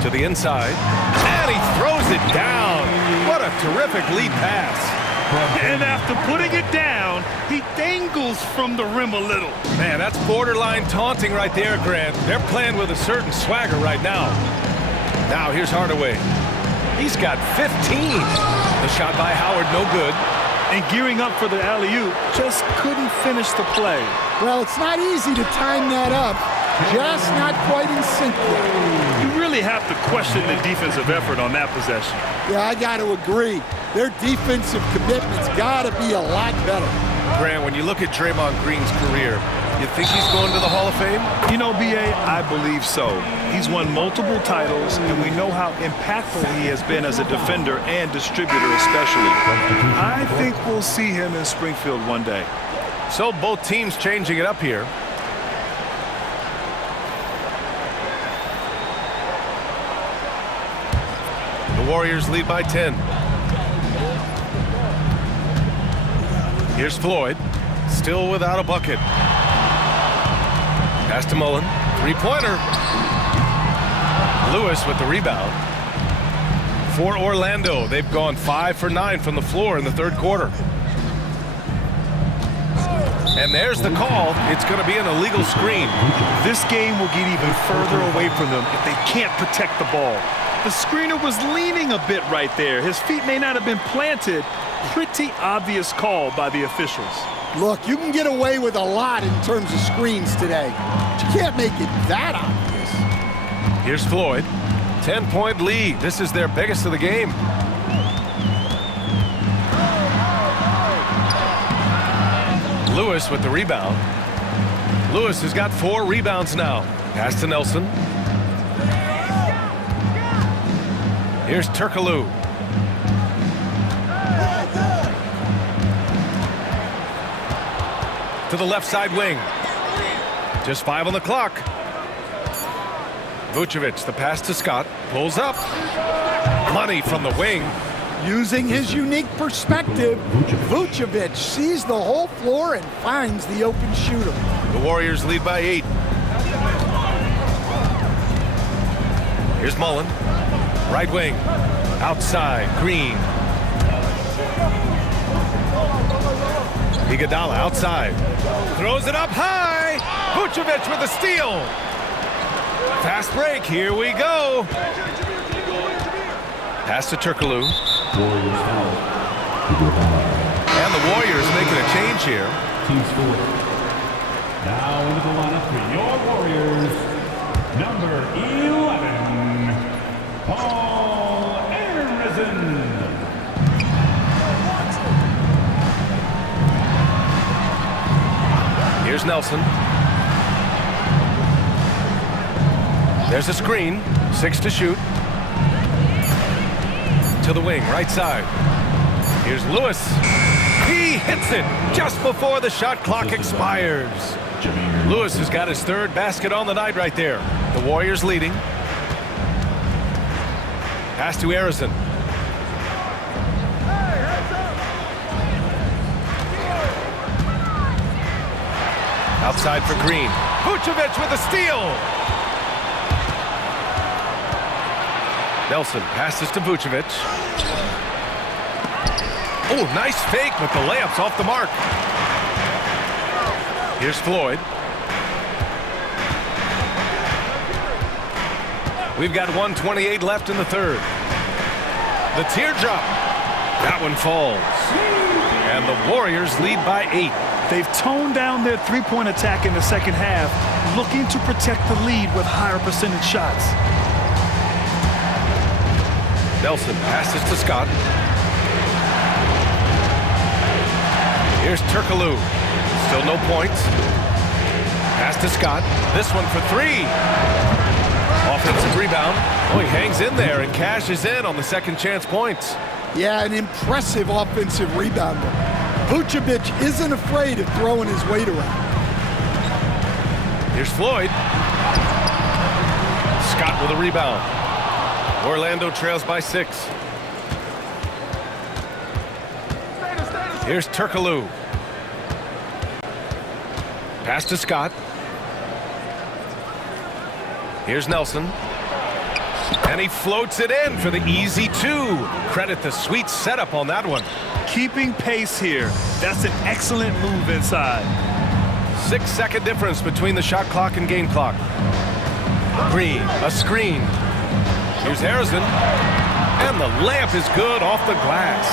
To the inside. And he throws it down. What a terrific lead pass. And after putting it down, he dangles from the rim a little. Man, that's borderline taunting right there, Grant. They're playing with a certain swagger right now. Now here's Hardaway. He's got 15. The shot by Howard, no good. And gearing up for the alley-oop, just couldn't finish the play. Well, it's not easy to time that up. Just not quite in sync yet. You really have to question the defensive effort on that possession. Yeah, I got to agree. Their defensive commitment's got to be a lot better. Grant, when you look at Draymond Green's career, you think he's going to the Hall of Fame? You know, B.A., I believe so. He's won multiple titles, and we know how impactful he has been as a defender and distributor especially. I think we'll see him in Springfield one day. So both teams changing it up here. The Warriors lead by 10. Here's Floyd, still without a bucket. Pass to Mullen, 3-pointer. Lewis with the rebound. For Orlando, they've gone 5 for 9 from the floor in the third quarter. And there's the call. It's going to be an illegal screen. This game will get even further away from them if they can't protect the ball. The screener was leaning a bit right there. His feet may not have been planted. Pretty obvious call by the officials. Look, you can get away with a lot in terms of screens today. But you can't make it that obvious. Here's Floyd. 10-point lead. This is their biggest of the game. Lewis with the rebound. Lewis has got 4 rebounds now. Pass to Nelson. Here's Turkoglu. To the left side wing. Just 5 on the clock. Vucevic, the pass to Scott. Pulls up. Money from the wing. Using his unique perspective, Vucevic sees the whole floor and finds the open shooter. The Warriors lead by 8. Here's Mullen. Right wing. Outside. Green. Iguodala outside. Throws it up high. Vucevic with a steal. Fast break. Here we go. Pass to Turkoglu. And the Warriors making a change here. Now into the lineup for your Warriors, number 11, Paul Anderson. Here's Nelson. There's a screen. 6 to shoot. To the wing, right side. Here's Lewis. He hits it just before the shot clock expires. Lewis has got his 3rd basket on the night right there. The Warriors leading. Pass to Harrison. Outside for Green. Vucevic with a steal. Nelson passes to Vucevic. Oh, nice fake, but the layup's off the mark. Here's Floyd. We've got 1:28 left in the 3rd. The teardrop. That one falls. And the Warriors lead by 8. They've toned down their three-point attack in the second half, looking to protect the lead with higher percentage shots. Nelson passes to Scott. Here's Turkoglu. Still no points. Pass to Scott. This one for 3. Offensive rebound. Oh, he hangs in there and cashes in on the second chance points. Yeah, an impressive offensive rebounder. Vucevic isn't afraid of throwing his weight around. Here's Floyd. Scott with a rebound. Orlando trails by 6. Here's Turkoglu. Pass to Scott. Here's Nelson. And he floats it in for the easy 2. Credit the sweet setup on that one. Keeping pace here. That's an excellent move inside. 6-second difference between the shot clock and game clock. Green, a screen. Here's Harrison. And the layup is good off the glass.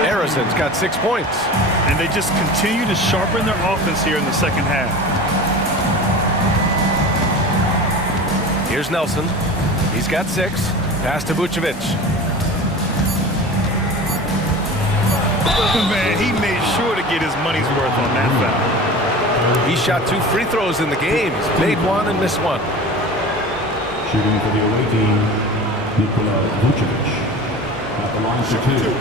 Harrison's got 6 points. And they just continue to sharpen their offense here in the second half. Here's Nelson. He's got 6. Pass to Vucevic. Man, he made sure to get his money's worth on that foul. He shot 2 free throws in the game. He's made 1 and missed 1. Shooting for the away team, Nikola Vucevic. At the line for 2.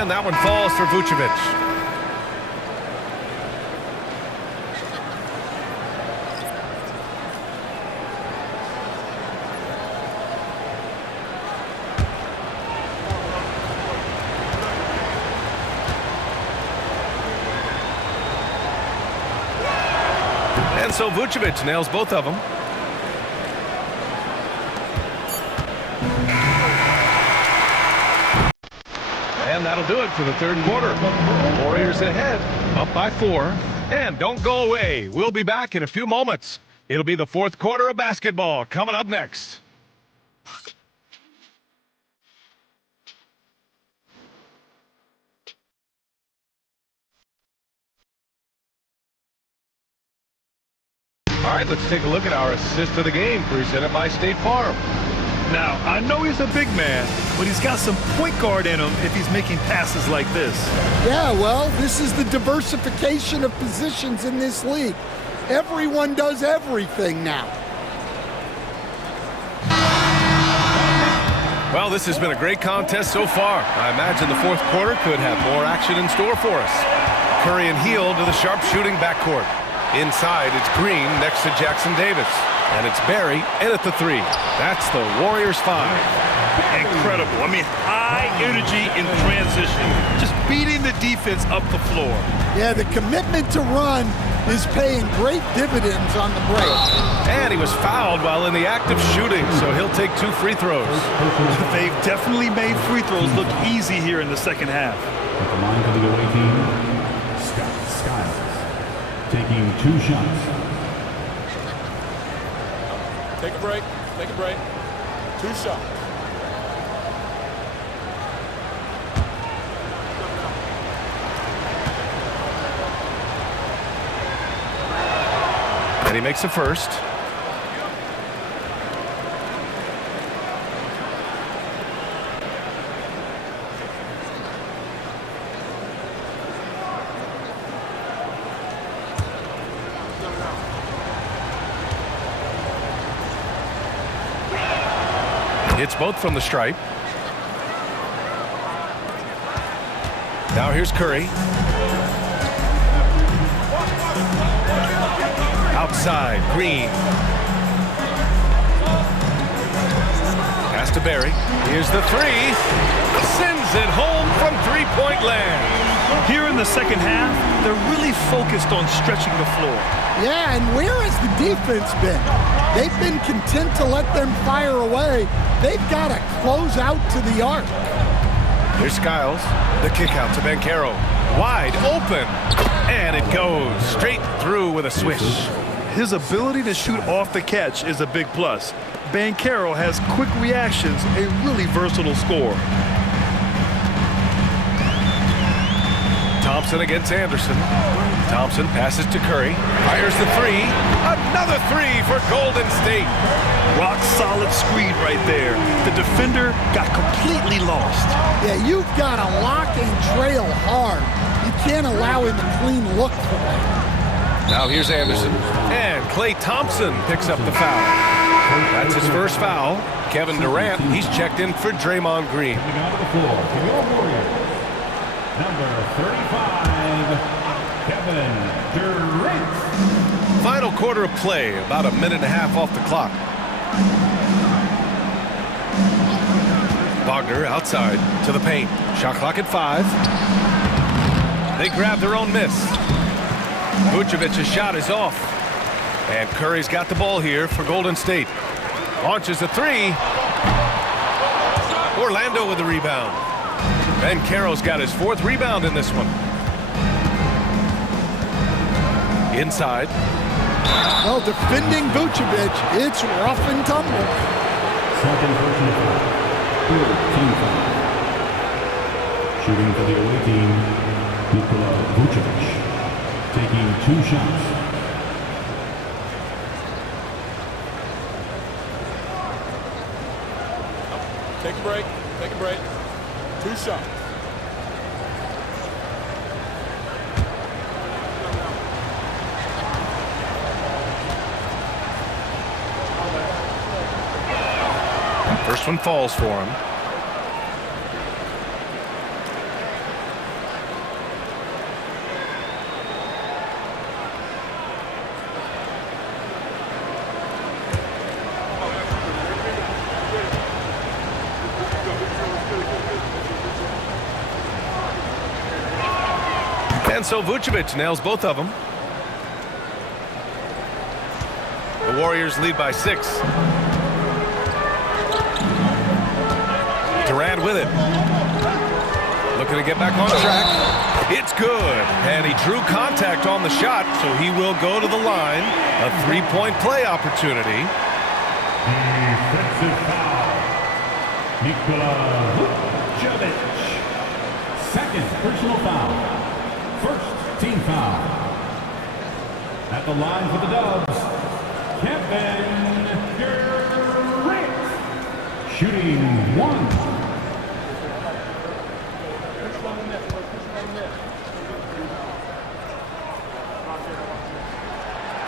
And that one falls for Vucevic. And so Vucevic nails both of them. And that'll do it for the 3rd quarter. Warriors ahead, up by 4. And don't go away. We'll be back in a few moments. It'll be the 4th quarter of basketball coming up next. All right, let's take a look at our assist of the game presented by State Farm. Now, I know he's a big man, but he's got some point guard in him if he's making passes like this. Yeah, well, this is the diversification of positions in this league. Everyone does everything now. Well, this has been a great contest so far. I imagine the 4th quarter could have more action in store for us. Curry and Hield to the sharp-shooting backcourt. Inside, it's Green next to Jackson Davis. And it's Barry in at the 3. That's the Warriors 5. Incredible. I mean, high energy in transition. Just beating the defense up the floor. Yeah, the commitment to run is paying great dividends on the break. And he was fouled while in the act of shooting, so he'll take 2 free throws. They've definitely made free throws look easy here in the second half. At the line for the away team, Scott Skiles taking 2 shots. Take a break. Take a break. 2 shots. And he makes the first. Hits both from the stripe. Now here's Curry. Outside, Green. Pass to Barry. Here's the three. Sends it home from three-point land. Here in the second half, they're really focused on stretching the floor. Yeah, and where has the defense been? They've been content to let them fire away. They've got to close out to the arc. Here's Skiles. The kick out to Banchero. Wide open. And it goes straight through with a swish. His ability to shoot off the catch is a big plus. Banchero has quick reactions, a really versatile scorer. Thompson against Anderson. Thompson passes to Curry. Fires the three. Another three for Golden State. Rock solid screen right there. The defender got completely lost. Yeah, you've got to lock and trail hard. You can't allow him a clean look for that. Now here's Anderson. And Klay Thompson picks up the foul. That's his first foul. Kevin Durant, he's checked in for Draymond Green. Coming onto the floor for your Warriors, number 35, Kevin Durant. Final quarter of play, about a minute and a half off the clock. Wagner outside to the paint. Shot clock at 5. They grab their own miss. Vucevic's shot is off. And Curry's got the ball here for Golden State. Launches a three. Orlando with the rebound. Banchero's got his 4th rebound in this one. Inside. Well, defending Vucevic, it's rough and tumble. Second personal foul. Team foul. Shooting for the away team, Nikola Vucevic, taking 2 shots. Take a break. Take a break. 2 shots. First one falls for him. And so Vucevic nails both of them. The Warriors lead by 6. Durant with it. Looking to get back on track. It's good. And he drew contact on the shot, so he will go to the line. A 3-point play opportunity. Defensive foul. Nikola Vucevic. Second personal foul. First team foul. At the line for the Dubs, Kevin Durant. Shooting 1.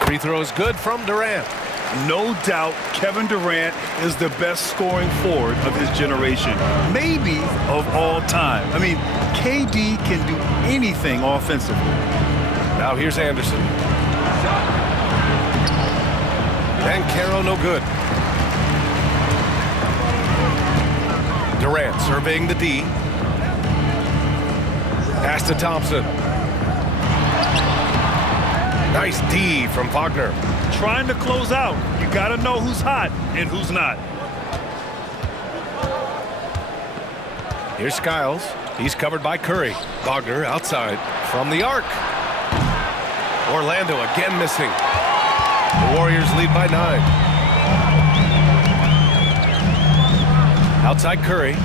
Free throw is good from Durant. No doubt Kevin Durant is the best scoring forward of his generation, maybe of all time. I mean, KD can do anything offensively. Now here's Anderson. Banchero no good. Durant surveying the D. Pass to Thompson. Nice D from Wagner. Trying to close out. You got to know who's hot and who's not. Here's Skiles. He's covered by Curry. Wagner outside from the arc. Orlando again missing. The Warriors lead by 9. Outside Curry.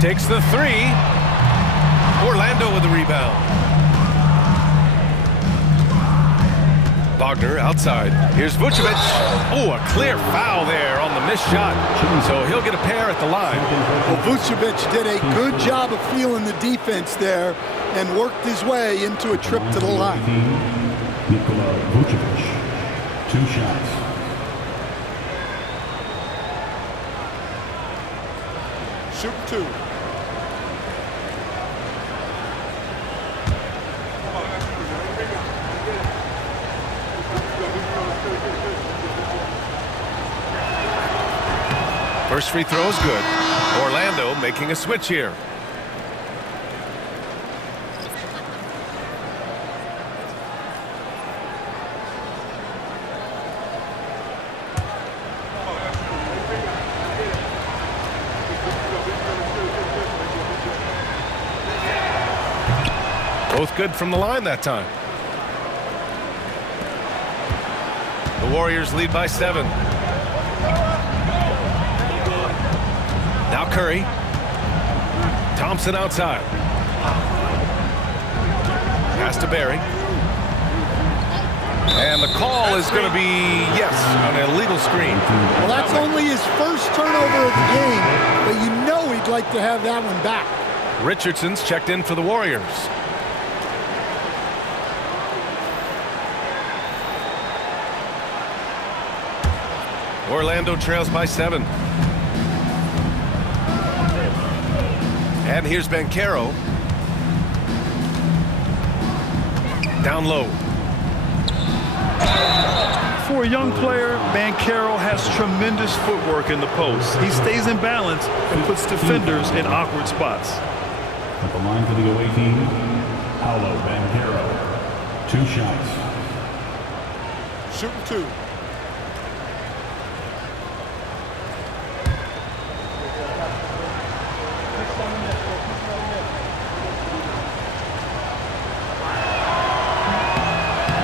Takes the three. Orlando with the rebound. Wagner outside. Here's Vucevic. Oh, a clear foul there on the missed shot. So he'll get a pair at the line. Well, Vucevic did a good job of feeling the defense there and worked his way into a trip to the line. Nikola Vucevic, 2 shots. Shoot 2. First free throw is good. Orlando making a switch here. Both good from the line that time. The Warriors lead by 7. Now Curry. Thompson outside. Pass to Barry. And the call is going to be, yes, an illegal screen. Well, that's only his first turnover of the game, but you know he'd like to have that one back. Richardson's checked in for the Warriors. Orlando trails by 7. And here's Banchero. Down low. For a young player, Banchero has tremendous footwork in the post. He stays in balance and puts defenders in awkward spots. At the line for the away team, Paolo Banchero, 2 shots. Shooting 2.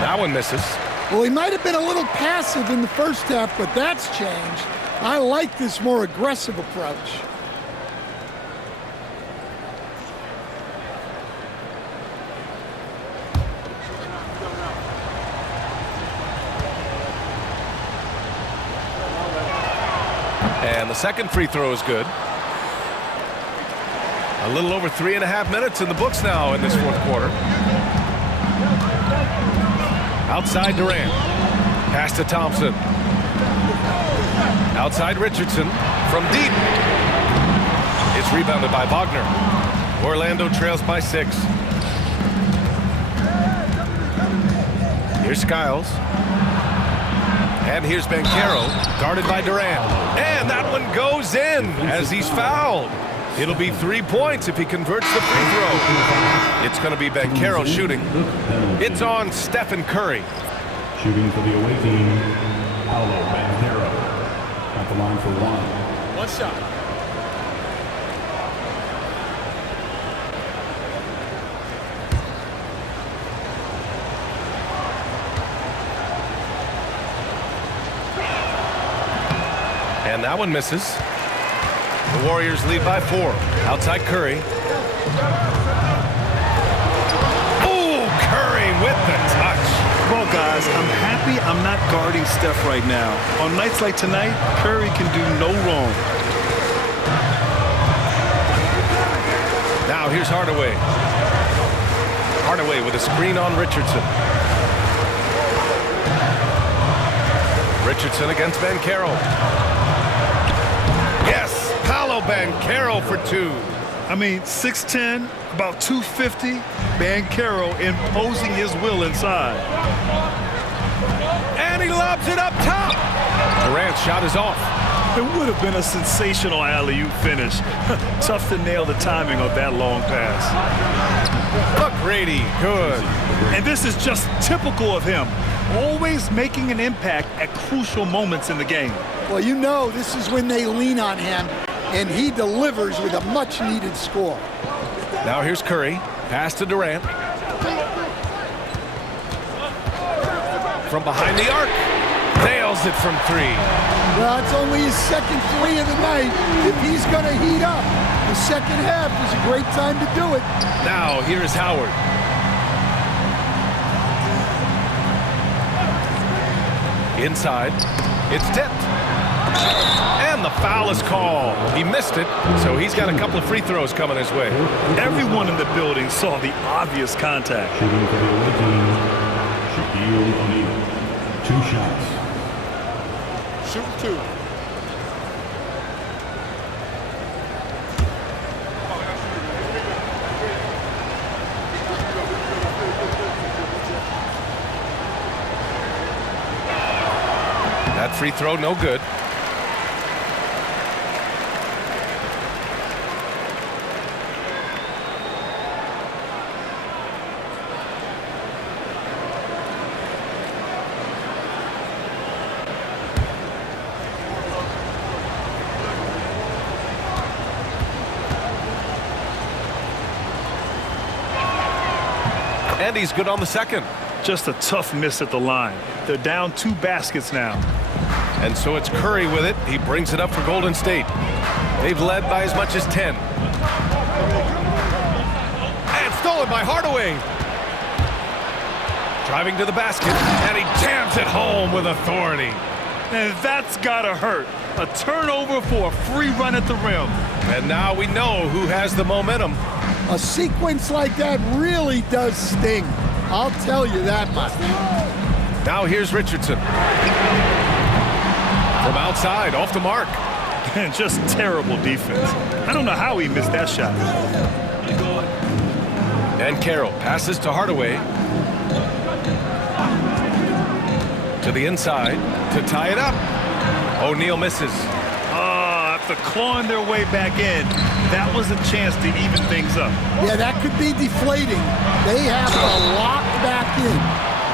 That one misses. Well, he might have been a little passive in the first half, but that's changed. I like this more aggressive approach. And the second free throw is good. A little over 3.5 minutes in the books now in this fourth quarter. Outside Durant. Pass to Thompson. Outside Richardson. From deep. It's rebounded by Wagner. Orlando trails by 6. Here's Skiles. And here's Banchero, guarded by Durant. And that one goes in as he's fouled. It'll be 3 points if he converts the free throw. It's going to be Banchero shooting. It's on Stephen Curry. Shooting for the away team, Paolo Banchero. At the line for 1. 1 shot. And that one misses. The Warriors lead by 4. Outside Curry. Oh, Curry with the touch. Well, guys, I'm happy I'm not guarding Steph right now. On nights like tonight, Curry can do no wrong. Now here's Hardaway. Hardaway with a screen on Richardson. Richardson against Banchero. Yes, Paolo Banchero for 2. I mean, 6'10", about 250, Banchero imposing his will inside. And he lobs it up top. Durant's shot is off. It would have been a sensational alley-oop finish. Tough to nail the timing of that long pass. McGrady, good. And this is just typical of him. Always making an impact at crucial moments in the game. Well, you know this is when they lean on him, and he delivers with a much-needed score. Now here's Curry. Pass to Durant. From behind the arc. Nails it from 3. Well, it's only his second 3 of the night. If he's going to heat up, the second half is a great time to do it. Now, here's Howard. Inside. It's tipped. And the foul is called. He missed it, so he's got a couple of free throws coming his way. Everyone in the building saw the obvious contact. Shooting for the away team, Shaquille O'Neal. 2 shots. Shooting 2. That free throw, no good. And he's good on the second. Just a tough miss at the line. They're down 2 baskets now. And so it's Curry with it. He brings it up for Golden State. They've led by as much as 10. And stolen by Hardaway. Driving to the basket, and he jams it home with authority. And that's gotta hurt. A turnover for a free run at the rim. And now we know who has the momentum. A sequence like that really does sting. I'll tell you that much. Now here's Richardson. From outside, off the mark. And just terrible defense. I don't know how he missed that shot. And Carroll passes to Hardaway. To the inside to tie it up. O'Neal misses. After clawing their way back in, that was a chance to even things up. Yeah, that could be deflating. They have to lock back in.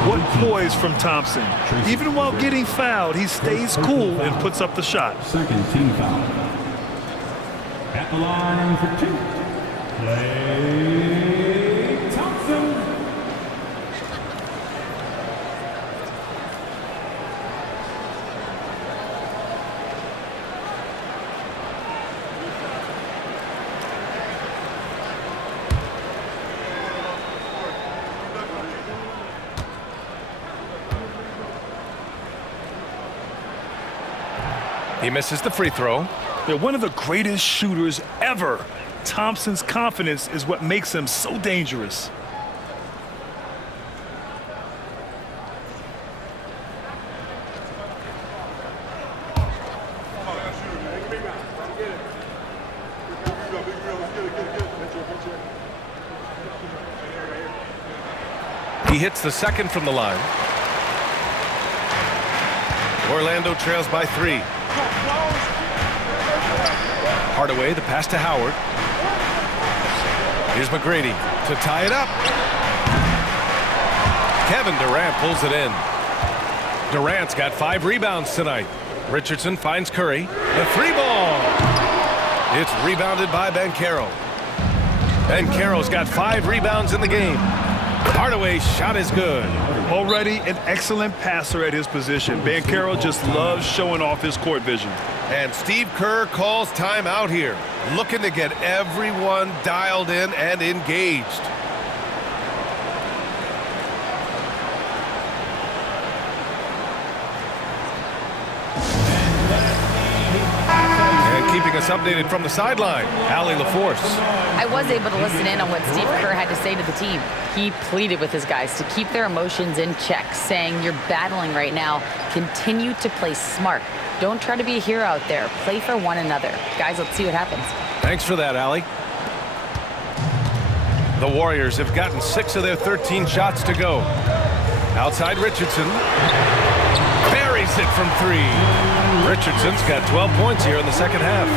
What poise from Thompson. Even while getting fouled, he stays cool and puts up the shot. Second team foul. At the line for 2. Klay Thompson. He misses the free throw. They're one of the greatest shooters ever. Thompson's confidence is what makes him so dangerous. He hits the second from the line. Orlando trails by 3. Hardaway, the pass to Howard. Here's McGrady to tie it up. Kevin Durant pulls it in. Durant's got 5 rebounds tonight. Richardson finds Curry. The 3-ball. It's rebounded by Banchero. Banchero's got 5 rebounds in the game. Hardaway's shot is good. Already an excellent passer at his position. Banchero just loves showing off his court vision. And Steve Kerr calls timeout here, looking to get everyone dialed in and engaged. And keeping us updated from the sideline, Allie LaForce. I was able to listen in on what Steve Kerr had to say to the team. He pleaded with his guys to keep their emotions in check, saying, "You're battling right now. Continue to play smart. Don't try to be a hero out there. Play for one another." Guys, let's see what happens. Thanks for that, Allie. The Warriors have gotten 6 of their 13 shots to go. Outside Richardson. Buries it from 3. Richardson's got 12 points here in the second half.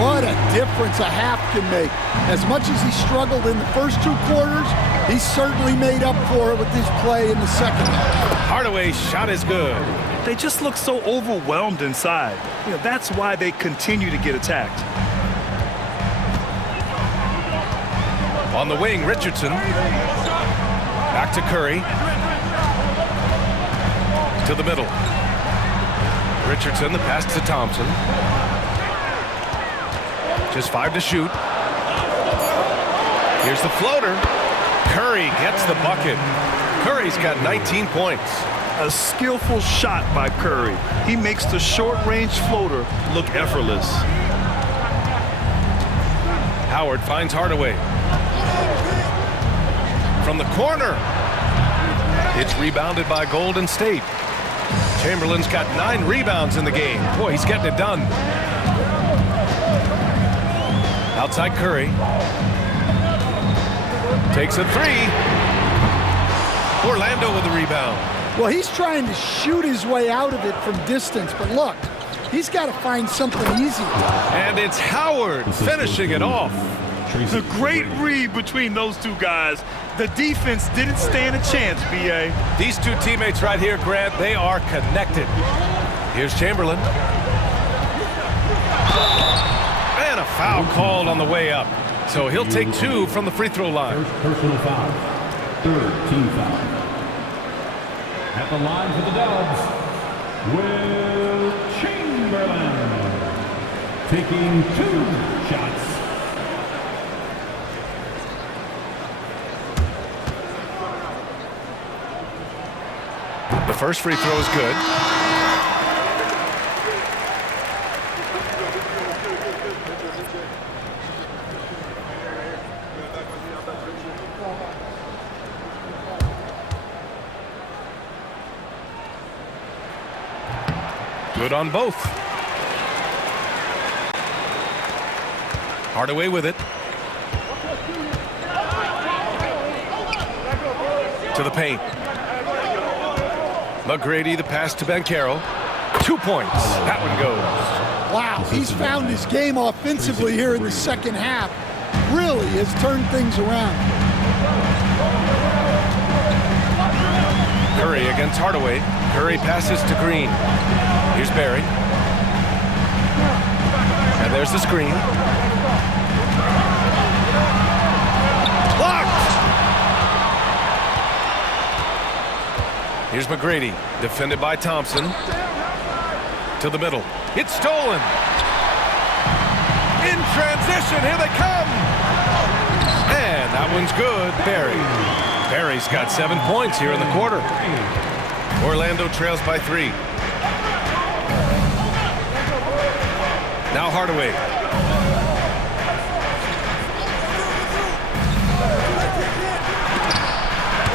What a difference a half can make. As much as he struggled in the first 2 quarters, he certainly made up for it with his play in the second half. Hardaway's shot is good. They just look so overwhelmed inside. You know, that's why they continue to get attacked. On the wing, Richardson. Back to Curry. To the middle. Richardson, the pass to Thompson. Just 5 to shoot. Here's the floater. Curry gets the bucket. Curry's got 19 points. A skillful shot by Curry. He makes the short-range floater look effortless. Howard finds Hardaway. From the corner. It's rebounded by Golden State. Chamberlain's got 9 rebounds in the game. Boy, he's getting it done. Outside Curry. Takes a 3. Orlando with the rebound. Well, he's trying to shoot his way out of it from distance, but look, he's got to find something easy. And it's Howard finishing it off. A great read between those two guys. The defense didn't stand a chance, B.A. These two teammates right here, Grant, they are connected. Here's Chamberlain. And a foul called on the way up. So he'll take 2 from the free throw line. First personal foul. Third team foul. At the line for the Dubs, Will Chamberlain. Taking 2 shots. The first free throw is good. Good on both. Hardaway with it. To the paint. McGrady, the pass to Banchero. 2 points. That one goes. Wow, he's found his game offensively here in the second half. Really has turned things around. Curry against Hardaway. Curry passes to Green. Here's Barry. And there's the screen. Blocked! Here's McGrady, defended by Thompson. To the middle. It's stolen. In transition, here they come. And that one's good. Barry. Barry's got 7 points here in the quarter. Orlando trails by 3. Now Hardaway.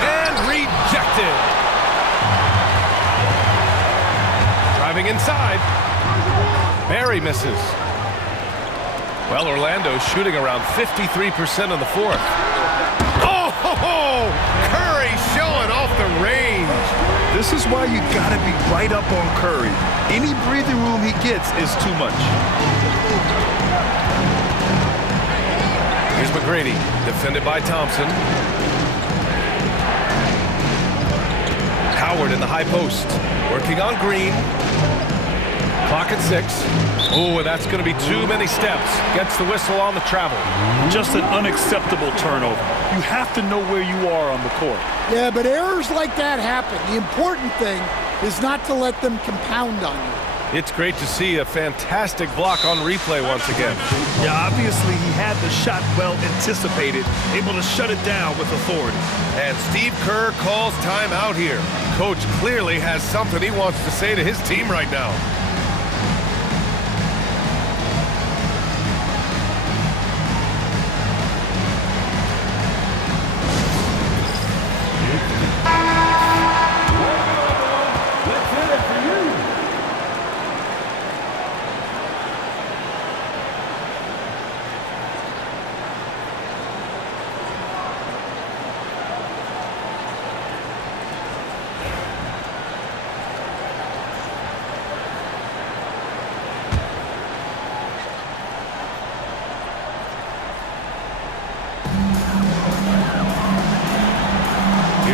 And rejected. Driving inside. Barry misses. Well, Orlando's shooting around 53% in the fourth. Oh, Curry showing off the range. This is why you gotta be right up on Curry. Any breathing room he gets is too much. Here's McGrady, defended by Thompson. Howard in the high post, working on Green. Clock at 6. Oh, and that's going to be too many steps. Gets the whistle on the travel. Just an unacceptable turnover. You have to know where you are on the court. Yeah, but errors like that happen. The important thing is not to let them compound on you. It's great to see a fantastic block on replay once again. Yeah, obviously he had the shot well anticipated, able to shut it down with authority. And Steve Kerr calls timeout here. Coach clearly has something he wants to say to his team right now.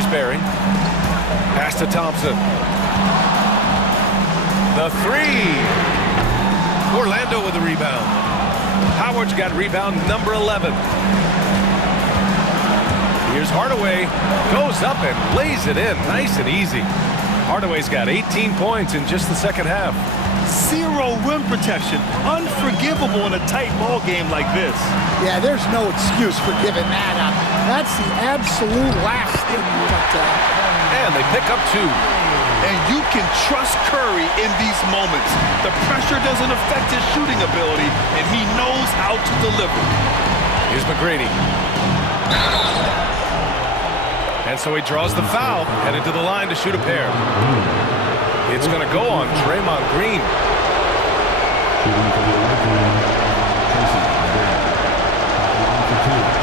Barry. Pass to Thompson. The 3. Orlando with the rebound. Howard's got rebound number 11. Here's Hardaway. Goes up and lays it in. Nice and easy. Hardaway's got 18 points in just the second half. Zero rim protection. Unforgivable in a tight ball game like this. Yeah, there's no excuse for giving that up. That's the absolute last thing you want to have. And they pick up 2. And you can trust Curry in these moments. The pressure doesn't affect his shooting ability, and he knows how to deliver. Here's McGrady. And so he draws the foul, headed to the line to shoot a pair. It's going to go on Draymond Green. Shooting for the right team, Tracy. Line for 2.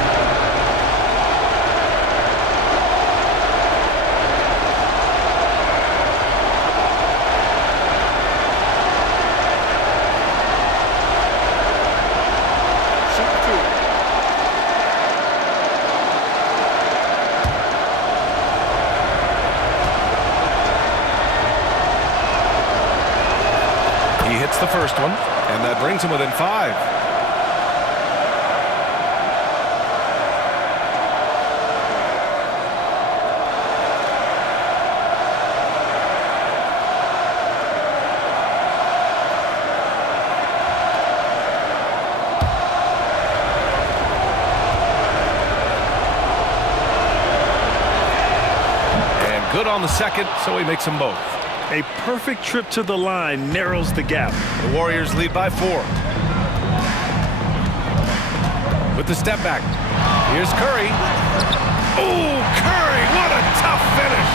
The first one, and that brings him within 5. And good on the second, so he makes them both. A perfect trip to the line narrows the gap. The Warriors lead by 4. With the step back. Here's Curry. Oh, Curry, what a tough finish.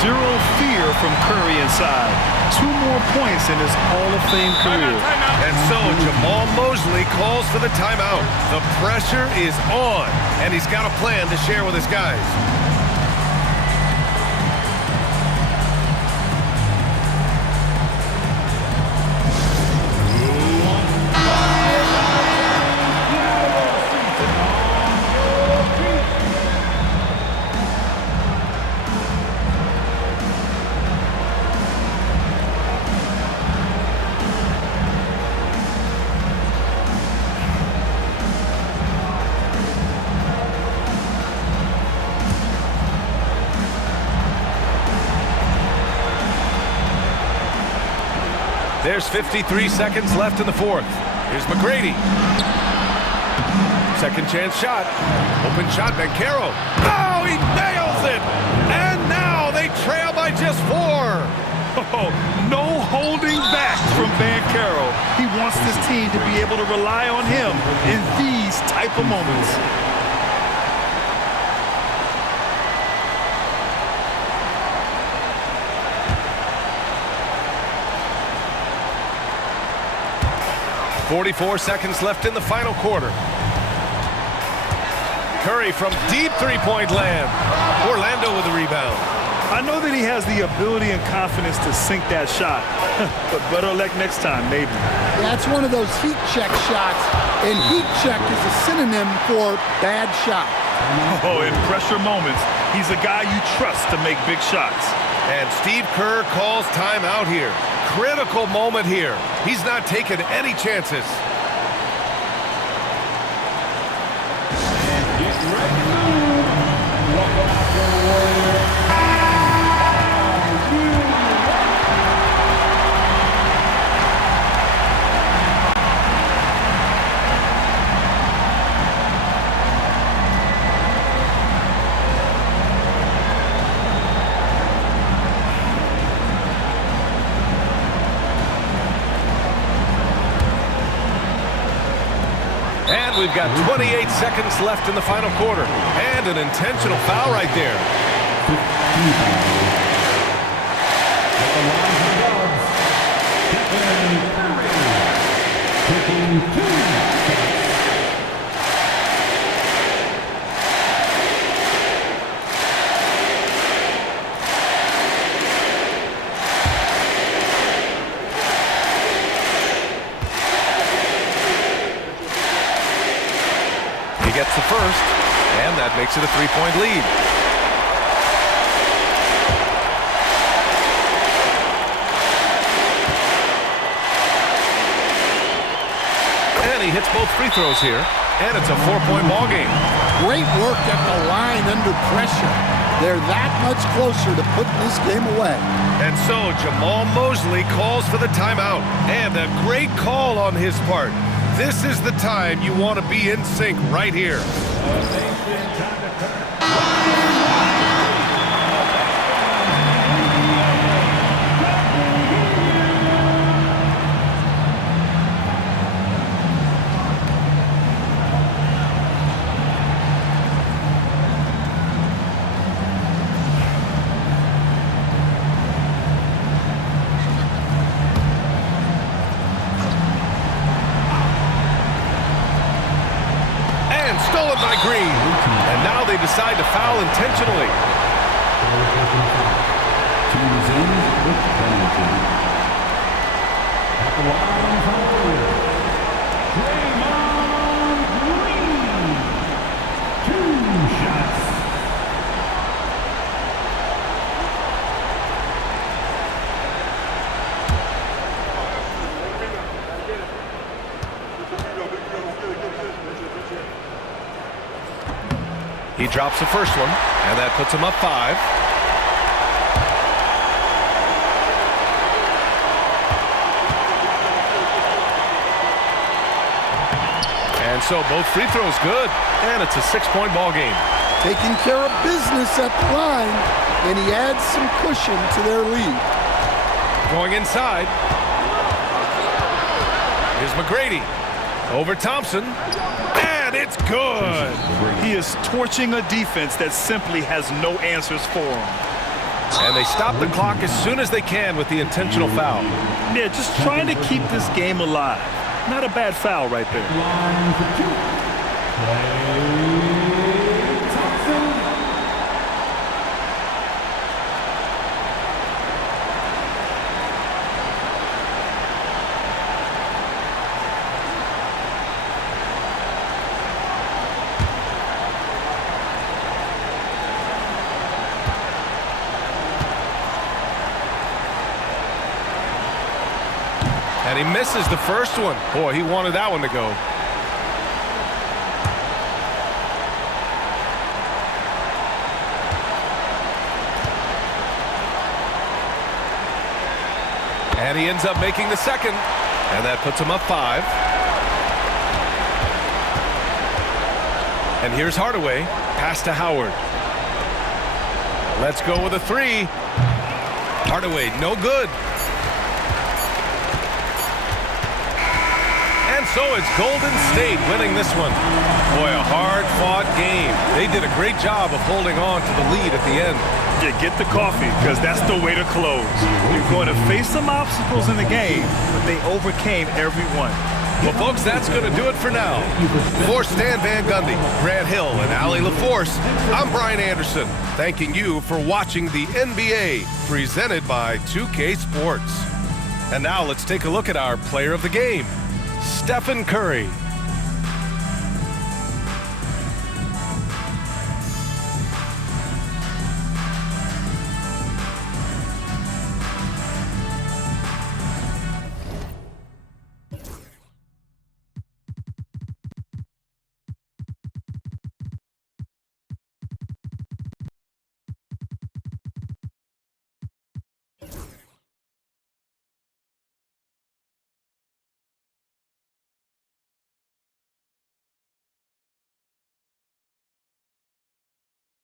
Zero fear from Curry inside. 2 more points in his Hall of Fame career. And so Jamal Mosley calls for the timeout. The pressure is on, and he's got a plan to share with his guys. There's 53 seconds left in the 4th. Here's McGrady. Second chance shot. Open shot, Banchero. Oh, he nails it! And now they trail by just 4. Oh, no holding back from Banchero. He wants this team to be able to rely on him in these type of moments. .44 seconds left in the final quarter. Curry from deep three-point land. Orlando with the rebound. I know that he has the ability and confidence to sink that shot, but better luck next time, maybe. That's one of those heat check shots, and heat check is a synonym for bad shot. Oh, in pressure moments, he's a guy you trust to make big shots. And Steve Kerr calls timeout here. Critical moment here. He's not taking any chances. And we've got 28 seconds left in the final quarter. And an intentional foul right there. Gets the first, and that makes it a 3-point lead. And he hits both free throws here, and it's a 4-point ball game. Great work at the line under pressure. They're that much closer to putting this game away. And so Jamal Mosley calls for the timeout. And a great call on his part. This is the time you want to be in sync right here. Stolen by Green. And now they decide to foul intentionally. Two shots. He drops the first one, and that puts him up 5. And so both free throws good, and it's a 6-point ball game. Taking care of business at the line, and he adds some cushion to their lead. Going inside. Here's McGrady. Over Thompson. And it's good. He is torching a defense that simply has no answers for him. And they stop the clock as soon as they can with the intentional foul. Yeah, just trying to keep this game alive. Not a bad foul right there. Line for 2. Thompson. And he misses the first one. Boy, he wanted that one to go. And he ends up making the second. And that puts him up 5. And here's Hardaway. Pass to Howard. Let's go with a 3. Hardaway, no good. And so it's Golden State winning this one. Boy, a hard-fought game. They did a great job of holding on to the lead at the end. Yeah, get the coffee, because that's the way to close. You're going to face some obstacles in the game, but they overcame every one. Well, folks, that's going to do it for now. For Stan Van Gundy, Grant Hill, and Allie LaForce, I'm Brian Anderson, thanking you for watching the NBA, presented by 2K Sports. And now let's take a look at our player of the game, Stephen Curry.